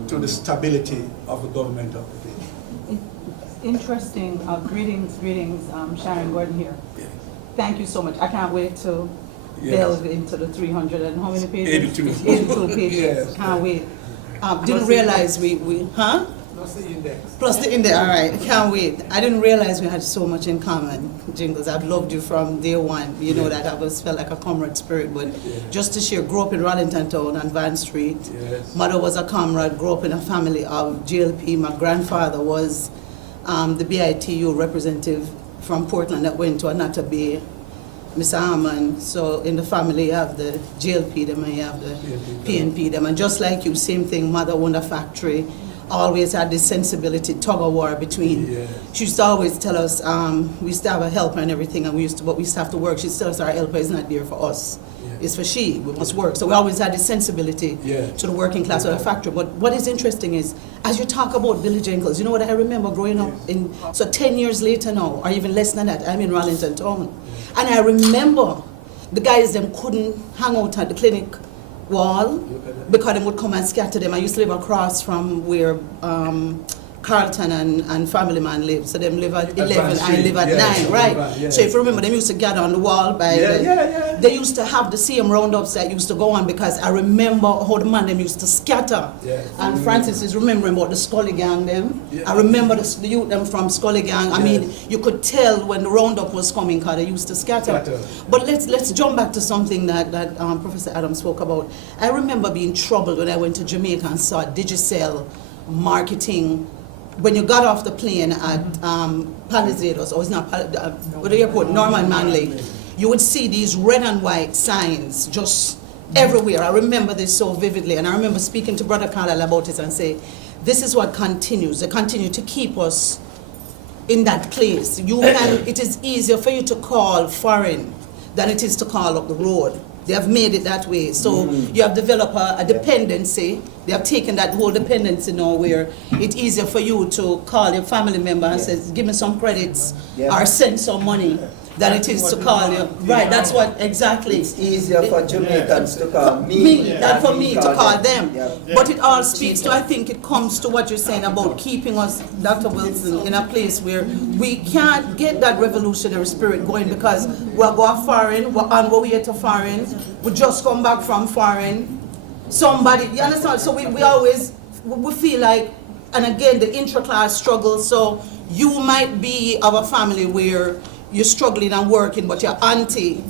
to the stability of the government of the day. Interesting. Greetings, Sharon Gordon here. Yes. Thank you so much. I can't wait to Yes. delve into the 300 and how many pages? 82. 82 pages. Yes. Can't wait. Didn't realize we huh? Plus the index. Plus the index. All right. Can't wait. I didn't realize we had so much in common, Jingles. I've loved you from day one. You know that I always felt like a comrade spirit. But just to share, grew up in Wellington Town on Van Street. Yes. Mother was a comrade. Grew up in a family of GLP. My grandfather was the BITU representative from Portland that went to Anata Bay, Mr. Harmon. So in the family you have the GLP, them, and you have the PNP, them. And just like you, same thing, mother owned a factory, always had this sensibility, tug of war between. Yes. She used to always tell us, we used to have a helper and everything, and but we used to have to work. She used to tell us our helper is not there for us. It's for she, we must work. So we always had this sensibility to the working class of the factory. But what is interesting is, as you talk about Billy Jingles, you know what I remember growing up in, so 10 years later now, or even less than that, I'm in Wellington Town. And I remember the guys, them couldn't hang out at the clinic wall because they would come and scatter them. I used to live across from where Carlton and Family Man live. So them live at 11, I live at 9, right? So if you remember, them used to gather on the wall by they used to have the same roundups that used to go on because I remember how the man them used to scatter. And Francis is remembering about the Scully Gang them. I remember the youth them from Scully Gang. I mean, you could tell when the roundup was coming because they used to scatter. But let's jump back to something that Professor Adams spoke about. I remember being troubled when I went to Jamaica and saw Digicel marketing. When you got off the plane at Palisados, or it's not the airport, Norman Manley, you would see these red and white signs just everywhere. I remember this so vividly, and I remember speaking to Brother Carlyle about it and say, this is what continues. They continue to keep us in that place. It is easier for you to call foreign than it is to call up the road. They have made it that way. So you have developed a dependency. They have taken that whole dependency now where it's easier for you to call your family member and say, give me some credits or send some money than it is to call you. Right, that's what exactly. It's easier for Jamaicans to call me than for me to call them. But it all speaks to, I think it comes to what you're saying about keeping us, Dr. Wilson, in a place where we can't get that revolutionary spirit going because we're going foreign, we're on our way to foreign, we just come back from foreign. Somebody, you understand? So we always, we feel like, and again, the intra-class struggle, so you might be of a family where you're struggling and working, but your auntie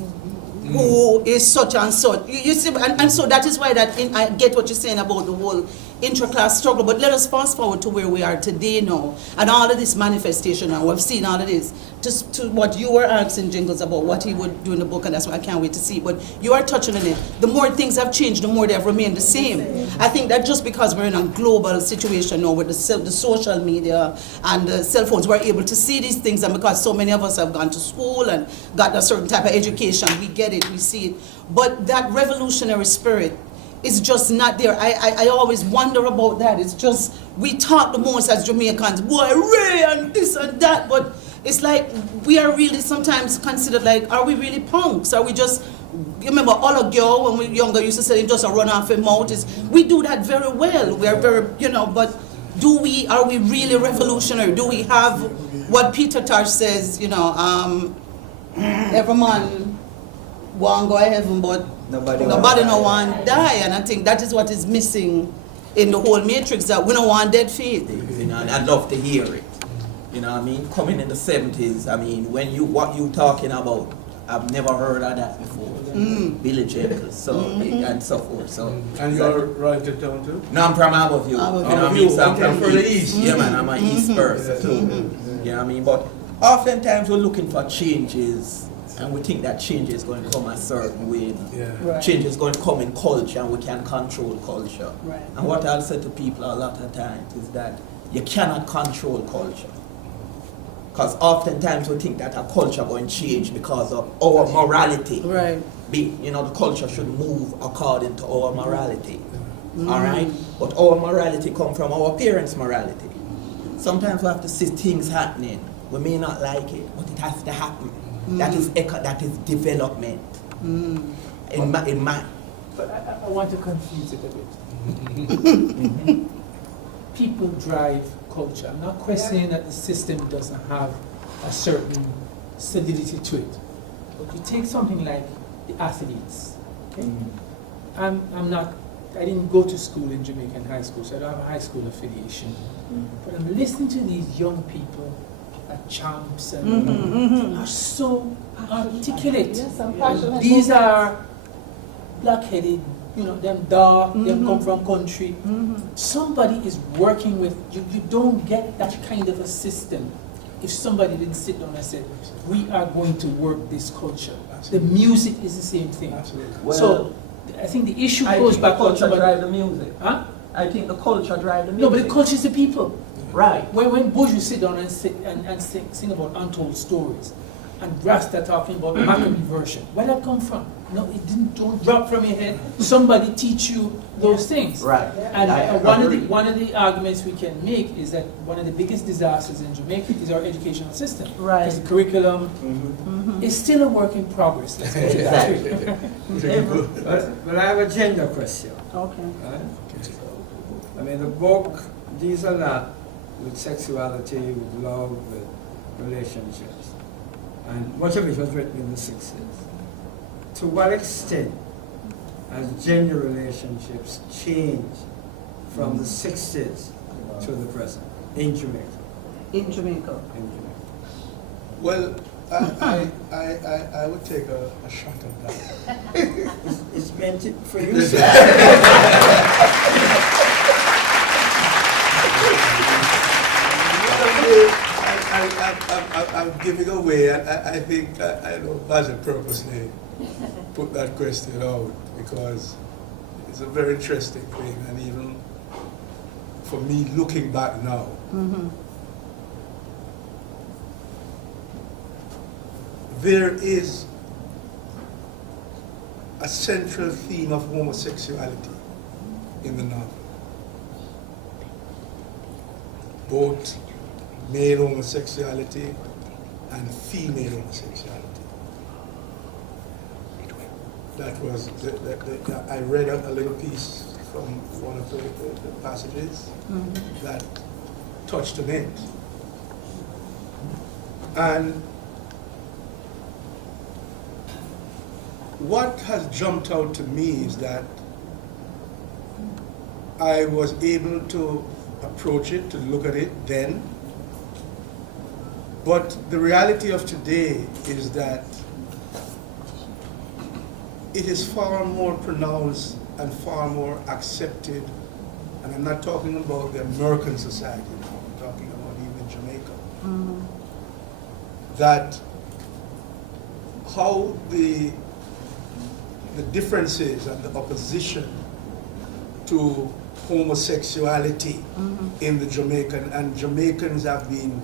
who is such and such. You see, and so that is why I get what you're saying about the whole intra-class struggle, but let us fast forward to where we are today now, and all of this manifestation, and we've seen all of this, just to what you were asking Jingles about, what he would do in the book, and that's why I can't wait to see, but you are touching on it. The more things have changed, the more they have remained the same. I think that just because we're in a global situation now with the social media and the cell phones, we're able to see these things, and because so many of us have gone to school and got a certain type of education, we get it, we see it, but that revolutionary spirit, it's just not there. I always wonder about that. It's just, we talk the most as Jamaicans, boy, Ray, and this and that, but it's like, we are really sometimes considered like, are we really punks? Are we just, you remember all a girl when we were younger used to say just a run off a mouth? We do that very well. We are very, but are we really revolutionary? Do we have what Peter Tosh says, every man want go to heaven, but nobody no want die, and I think that is what is missing in the whole matrix, that we don't want dead faith. And I'd love to hear it. You know what I mean? Coming in the 70s, I mean, what you talking about, I've never heard of that before. Billy Jingles, so and so forth. So And you're right to town too? no, I'm from Abbeville. You know what I mean? So I'm from the east. Yeah, man, I'm an East person too. You know what I mean? But oftentimes we're looking for changes, and we think that change is going to come a certain way. Yeah. Change is going to come in culture, and we can control culture. Right. And what I'll say to people a lot of times is that you cannot control culture. Because oftentimes we think that a culture going to change because of our morality. Right. The culture should move according to our morality. All right? But our morality comes from our parents' morality. Sometimes we have to see things happening. We may not like it, but it has to happen. That is development. In my. But I want to confuse it a bit. People drive culture. I'm not questioning that the system doesn't have a certain solidity to it. But you take something like the athletes. Okay? I didn't go to school in Jamaican high school, so I don't have a high school affiliation. But I'm listening to these young people at Champs and are so articulate. These are black-headed, them dark, them come from country. Somebody is working with you. You don't get that kind of a system if somebody didn't sit down and say, we are going to work this culture. The music is the same thing. Well, so I think the issue goes back to the culture to drive the music. Huh? I think the culture drive the music. No, but the culture is the people. Right. When Buju sit down and sing about untold stories, and Rasta talking about the Maccabee version, where did that come from? No, don't drop from your head. Somebody teach you those things. Right. And one of the arguments we can make is that one of the biggest disasters in Jamaica is our educational system. Right. Because the curriculum is still a work in progress. Let's put it that way. But I have a gender question. Okay. I mean, the book deals a lot with sexuality, with love, with relationships. And much of it was written in the 60s. To what extent has gender relationships changed from the 60s to the present in Jamaica? In Jamaica. In Jamaica. Well, I would take a shot at that. It's meant for you. I'm giving away. I think I know Basil purposely put that question out because it's a very interesting thing, and even for me looking back now, there is a central theme of homosexuality in the novel. Both male homosexuality and female homosexuality. That was, I read a little piece from one of the passages that touched on it. And what has jumped out to me is that I was able to approach it, to look at it then. But the reality of today is that it is far more pronounced and far more accepted, and I'm not talking about the American society now, I'm talking about even Jamaica, that how the differences and the opposition to homosexuality in the Jamaican, and Jamaicans have been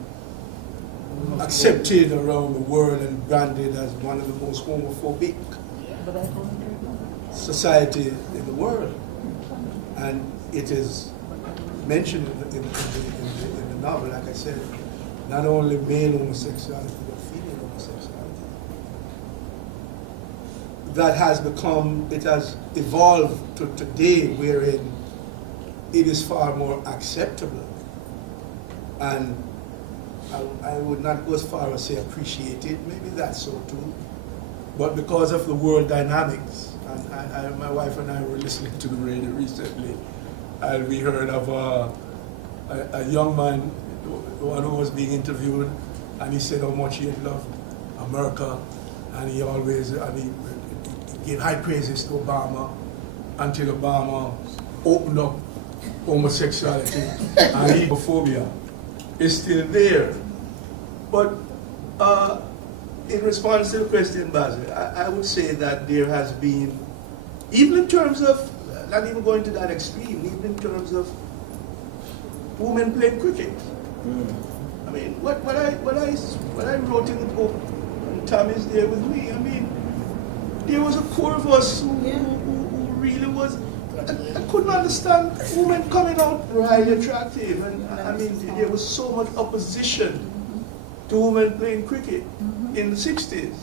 accepted around the world and branded as one of the most homophobic society in the world. And it is mentioned in the novel, like I said, not only male homosexuality, but female homosexuality. That has become, it has evolved to today wherein it is far more acceptable. And I would not go as far as say appreciated, maybe that's so too. But because of the world dynamics, and my wife and I were listening to the radio recently, and we heard of a young man, one who was being interviewed, and he said how much he had loved America, and he always, he gave high praises to Obama until Obama opened up homosexuality and homophobia is still there. But in response to the question, Basil, I would say that there has been, even in terms of, not even going to that extreme, even in terms of women playing cricket. I mean, what I wrote in the book, and Tom is there with me, I mean, there was a core of us who really was, I couldn't understand women coming out highly attractive, and I mean, there was so much opposition to women playing cricket in the 60s.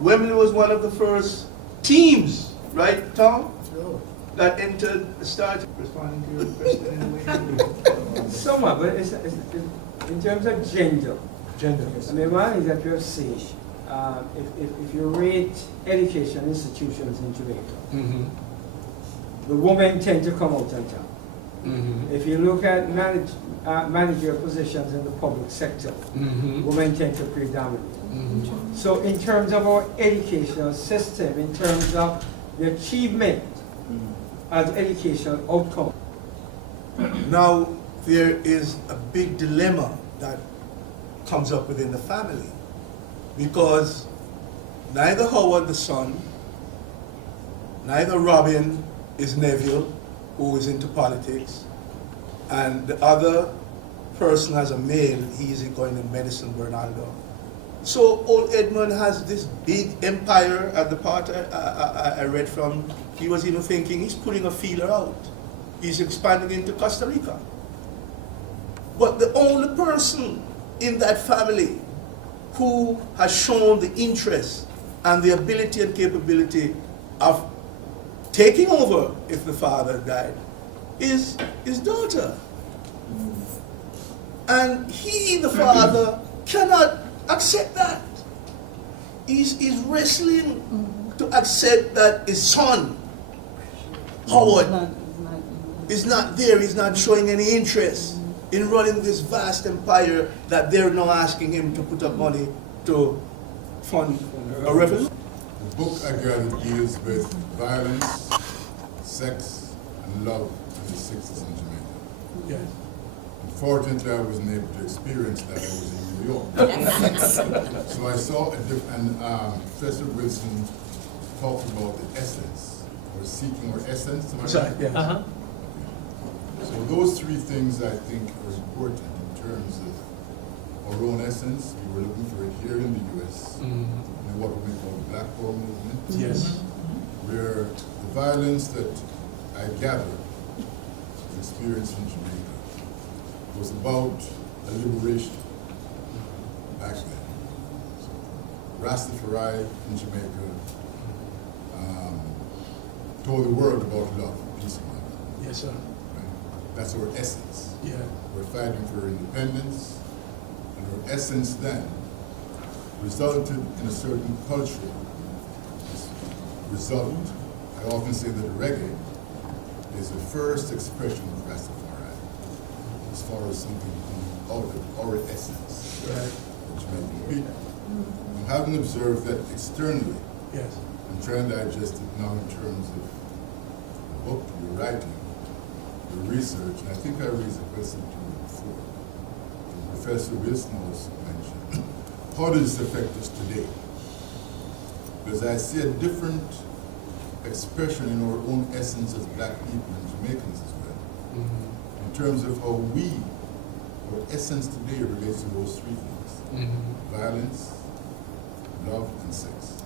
Wembley was one of the first teams, right, Tom? Sure. That entered the start. Responding to your question in a way. Somewhat, but it's in terms of gender. Gender, yes. I mean, one is that you have seen, if you rate education institutions in Jamaica, the women tend to come out on top. If you look at managerial positions in the public sector, women tend to predominate. So in terms of our educational system, in terms of the achievement as educational outcome. Now, there is a big dilemma that comes up within the family, because neither Howard the son, neither Robin, his nephew, who is into politics, and the other person as a male, he's going in medicine, Bernardo. So old Edmund has this big empire. At the part I read from, he was even thinking he's putting a feeler out. He's expanding into Costa Rica. But the only person in that family who has shown the interest and the ability and capability of taking over if the father died is his daughter. And he, the father, cannot accept that. He's wrestling to accept that his son, Howard, is not there. He's not showing any interest in running this vast empire that they're now asking him to put up money to fund a revolution. The book I gathered deals with violence, sex, and love in the 60s in Jamaica. Yes. Unfortunately, I wasn't able to experience that. I was in New York. So I saw and Professor Wilson talked about the essence, or seeking our essence. Am I right? Yes. So those three things I think are important in terms of our own essence. We were looking for it here in the U.S. In what we call the Black Power movement. Yes. Where the violence that I gathered, experienced in Jamaica, was about a liberation back then. Rastafari in Jamaica told the world about love, peace, and love. Yes, sir. Right? That's our essence. Yeah. We're fighting for independence, and our essence then resulted in a certain cultural result. I often say that reggae is the first expression of Rastafari, as far as something out of our essence, Right. which may be. You haven't observed that externally, Yes. I'm trying to digest it now in terms of the book you're writing, your research, and I think I raised a question to you before. And Professor Wilson also mentioned, how does this affect us today? Because I see a different expression in our own essence as black people and Jamaicans as well. In terms of how our essence today relates to those three things. Violence, love, and sex.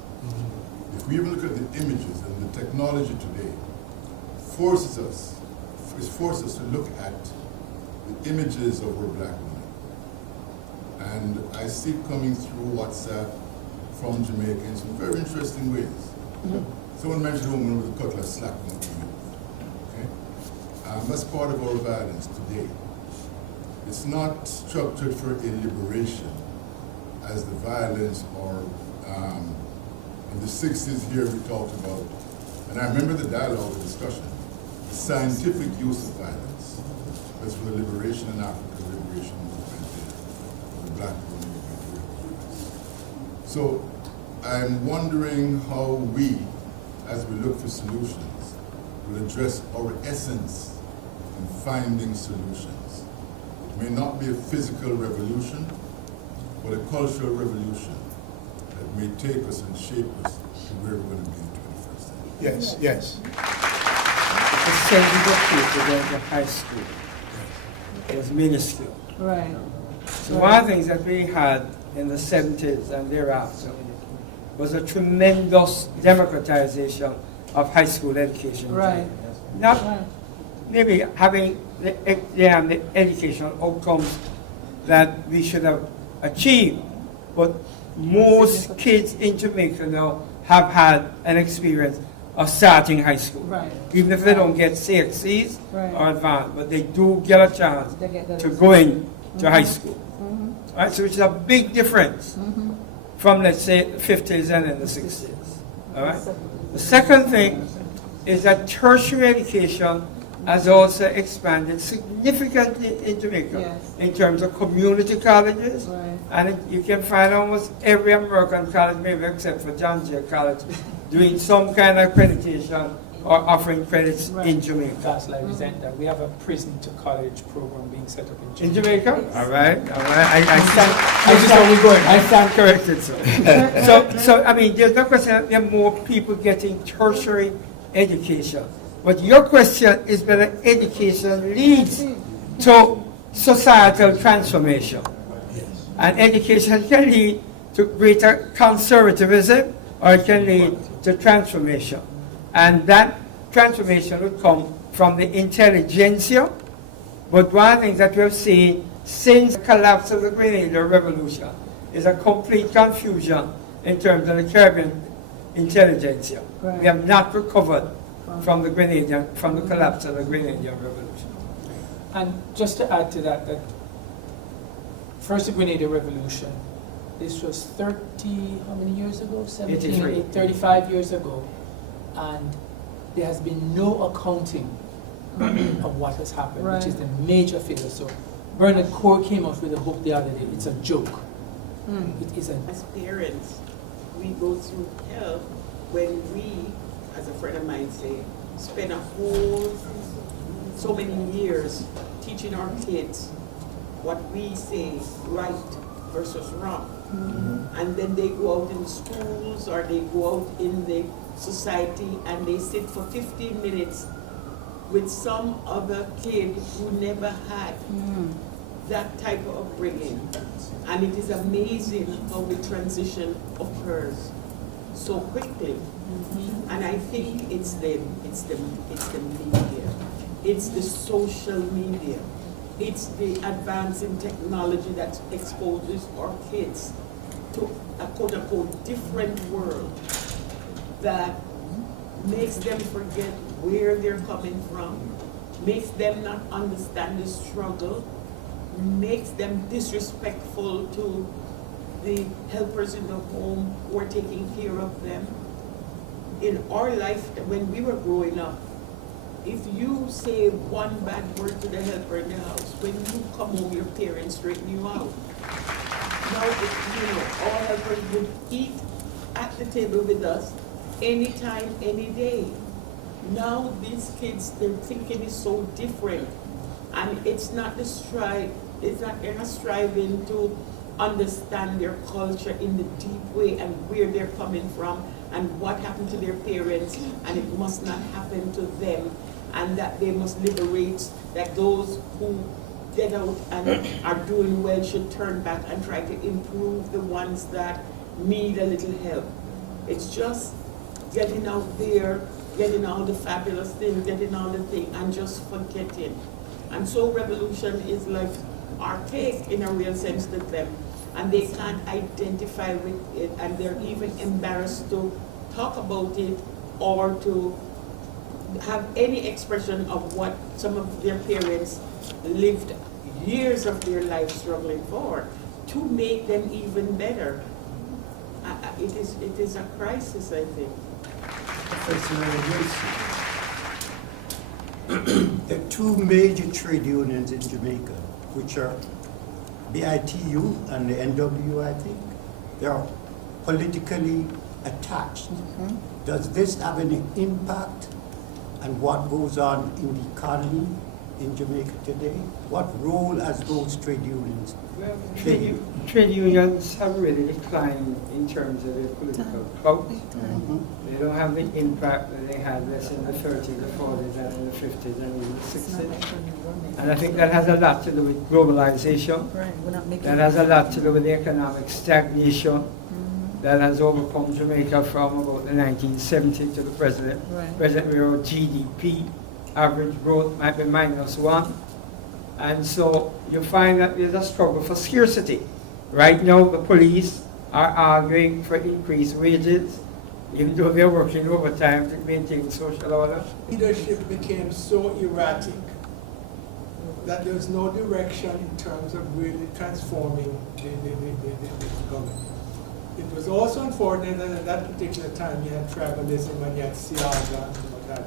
If we even look at the images and the technology today, forces us to look at the images of our black women. And I see it coming through WhatsApp from Jamaica in some very interesting ways. Someone mentioned a woman with a cutlass slapping at you. Okay? That's part of our violence today. It's not structured for a liberation as the violence or in the 60s here we talked about, and I remember the dialogue, the discussion, the scientific use of violence was for the liberation in Africa, the liberation movement there, the black movement here in the US. So I'm wondering how we, as we look for solutions, will address our essence in finding solutions. It may not be a physical revolution, but a cultural revolution that may take us and shape us to where we're going to be in the 21st century. Yes, yes. The segregation going to high school was minuscule. Right. So one of the things that we had in the 70s and thereafter was a tremendous democratization of high school education. Right. Not maybe having the educational outcomes that we should have achieved, but most kids in Jamaica now have had an experience of starting high school. Right. Even if they don't get CXCs Right. or advanced, but they do get a chance to go in to high school. Right, so it's a big difference from, let's say, the 50s and in the 60s. All right? The second thing is that tertiary education has also expanded significantly in Jamaica in terms of community colleges. Right. And you can find almost every American college, maybe except for John Jay College, doing some kind of accreditation or offering credits in Jamaica. That's like that. We have a prison to college program being set up in Jamaica. In Jamaica? All right, all right. I stand corrected, sir. so, I mean, there's no question that there are more people getting tertiary education. But your question is whether education leads to societal transformation. And education can lead to greater conservatism or it can lead to transformation. And that transformation would come from the intelligentsia. But one of the things that we have seen since the collapse of the Grenadian Revolution is a complete confusion in terms of the Caribbean intelligentsia. Right. We have not recovered from the collapse of the Grenadian Revolution. And just to add to that, that first the Grenadian Revolution, this was 30, how many years ago? 35 years ago. And there has been no accounting of what has happened, which is the major failure. So Bernard Core came out with a book the other day. It's a joke. It is As parents, we go through hell when we, as a friend of mine say, spend so many years teaching our kids what we say right versus wrong. And then they go out in schools or they go out in the society and they sit for 15 minutes with some other kid who never had that type of upbringing. And it is amazing how the transition occurs so quickly. And I think it's the media, it's the social media, it's the advance in technology that exposes our kids to a quote-unquote different world that makes them forget where they're coming from, makes them not understand the struggle, makes them disrespectful to the helpers in the home who are taking care of them. In our life, when we were growing up, if you say one bad word to the helper in the house, when you come home, your parents straighten you out. Now, all helpers would eat at the table with us, anytime, any day. Now these kids, their thinking is so different. And it's not the strive, they're not striving to understand their culture in the deep way and where they're coming from and what happened to their parents, and it must not happen to them, and that they must liberate, that those who get out and are doing well should turn back and try to improve the ones that need a little help. It's just getting out there, getting all the fabulous things, getting all the things, and just forgetting. And so revolution is like archaic in a real sense to them, and they can't identify with it, and they're even embarrassed to talk about it or to have any expression of what some of their parents lived years of their life struggling for to make them even better. It is a crisis, I think. There are two major trade unions in Jamaica, which are BITU and the NW, I think. They are politically attached. Does this have any impact on what goes on in the economy in Jamaica today? What role has those trade unions played? Trade unions have really declined in terms of their political clout. They don't have the impact that they had, let's say, in the 30s, the 40s, and in the 50s, and even the 60s. And I think that has a lot to do with globalization. That has a lot to do with the economic stagnation that has overcome Jamaica from about the 1970s to the present. Present, where our GDP average growth might be -1. And so you find that there's a struggle for scarcity. Right now, the police are arguing for increased wages, even though they're working overtime to maintain social order. Leadership became so erratic that there's no direction in terms of really transforming the government. It was also unfortunate that at that particular time you had tribalism and you had Siaga and all that.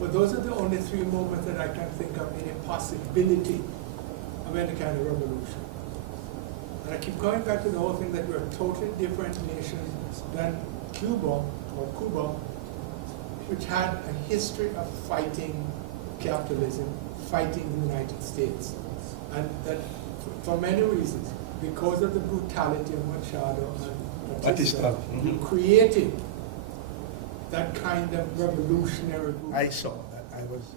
But those are the only three moments that I can think of any possibility of any kind of revolution. And I keep going back to the whole thing that we're a totally different nation than Cuba, which had a history of fighting capitalism, fighting the United States. And that for many reasons, because of the brutality of Machado and Batista, created that kind of revolutionary group. I saw that. I was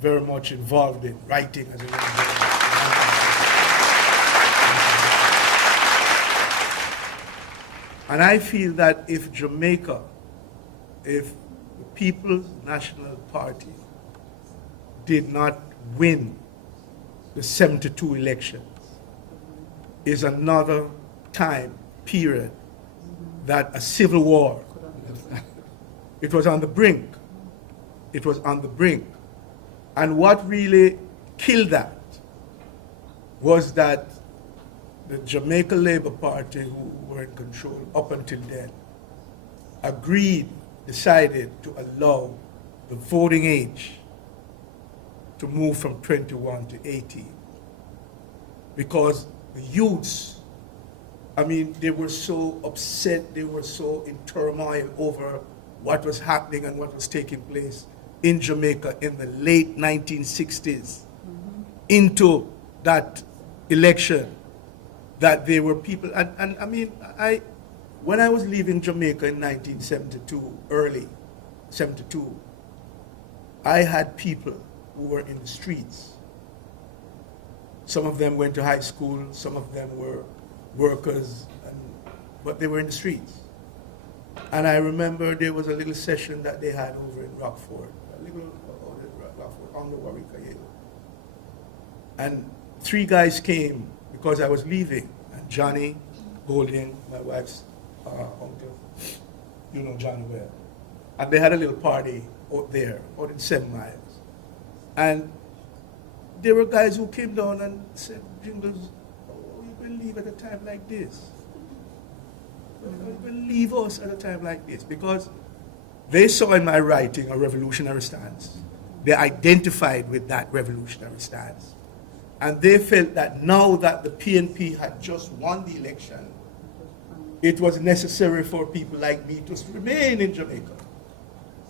very much involved in writing as a young boy. And I feel that if Jamaica, if the People's National Party did not win the 72 elections, is another time, period, that a civil war, it was on the brink. It was on the brink. And what really killed that was that the Jamaica Labour Party, who were in control up until then, decided to allow the voting age to move from 21 to 18. Because the youths, I mean, they were so upset, they were so in turmoil over what was happening and what was taking place in Jamaica in the late 1960s into that election, that there were people, and I mean, when I was leaving Jamaica in 1972, early 72, I had people who were in the streets. Some of them went to high school, some of them were workers, but they were in the streets. And I remember there was a little session that they had over in Rockford, Rockford, on the Warwick. And 3 guys came because I was leaving. And Johnny Golding, my wife's uncle, you know Johnny well. And they had a little party out there, out in 7 Miles. And there were guys who came down and said, Jingles, oh, you can leave at a time like this. You can leave us at a time like this, because they saw in my writing a revolutionary stance. They identified with that revolutionary stance. And they felt that now that the PNP had just won the election, it was necessary for people like me to remain in Jamaica,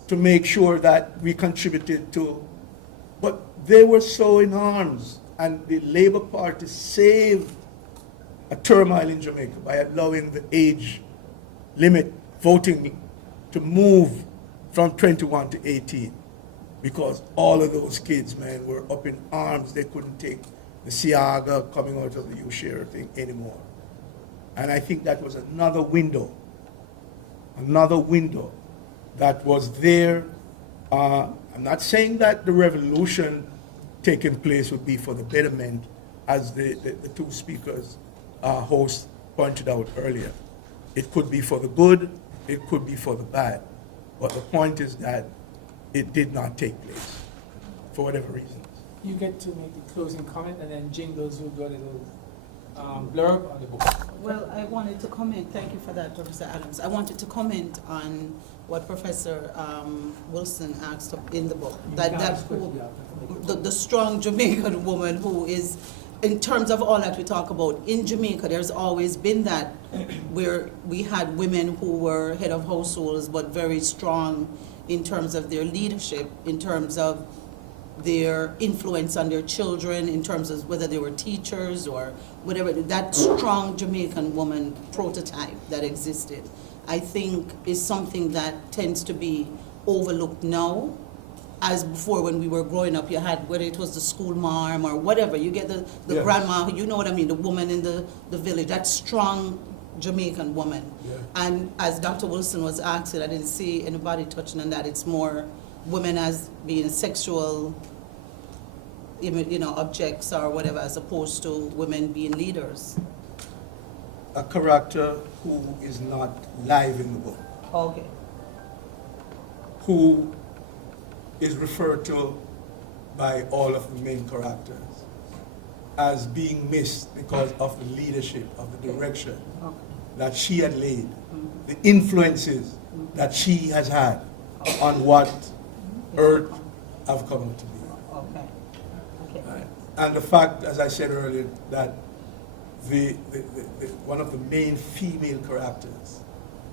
to make sure that we contributed to, but they were so in arms, and the Labour Party saved a turmoil in Jamaica by allowing the age limit voting to move from 21 to 18, because all of those kids, man, were up in arms. They couldn't take the Siaga coming out of the U-share thing anymore. And I think that was another window that was there. I'm not saying that the revolution taking place would be for the betterment, as the two speakers, hosts pointed out earlier. It could be for the good, it could be for the bad. But the point is that it did not take place, for whatever reasons. You get to make the closing comment, and then Jingles will do a little blurb on the book. Well, I wanted to comment, thank you for that, Professor Adams. I wanted to comment on what Professor Wilson asked in the book. The strong Jamaican woman who is, in terms of all that we talk about, in Jamaica, there's always been that where we had women who were head of households, but very strong in terms of their leadership, in terms of their influence on their children, in terms of whether they were teachers or whatever. That strong Jamaican woman prototype that existed, I think, is something that tends to be overlooked now. As before, when we were growing up, you had, whether it was the school mom or whatever, you get the Yes. grandma, you know what I mean, the woman in the village, that strong Jamaican woman. Yeah. And as Dr. Wilson was asking, I didn't see anybody touching on that. It's more women as being sexual, objects or whatever, as opposed to women being leaders. A character who is not live in the book, Okay. who is referred to by all of the main characters as being missed because of the leadership, of the direction that she had laid, the influences that she has had on what Earth have come to be. Okay. And the fact, as I said earlier, that the one of the main female characters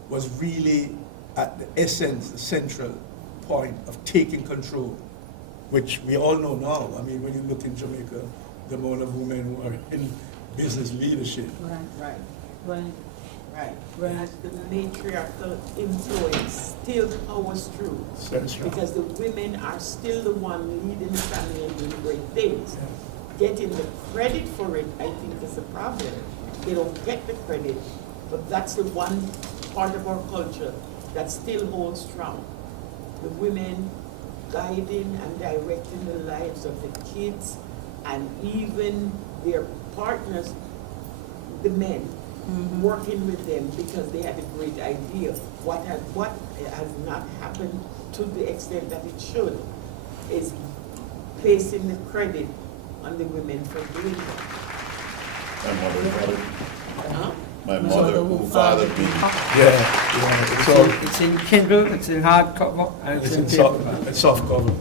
was really at the essence, the central point of taking control, which we all know now. I mean, when you look in Jamaica, the amount of women who are in business leadership. Right. As the matriarchal influence still holds true. That's right. Because the women are still the one leading the family and doing great things. Getting the credit for it, I think, is a problem. They don't get the credit, but that's the one part of our culture that still holds strong. The women guiding and directing the lives of the kids and even their partners, the men, working with them because they had a great idea. What has not happened to the extent that it should is placing the credit on the women for doing it. My mother who fathered me. It's in Kindle, it's in hardcover, and it's in paperback. Soft cover.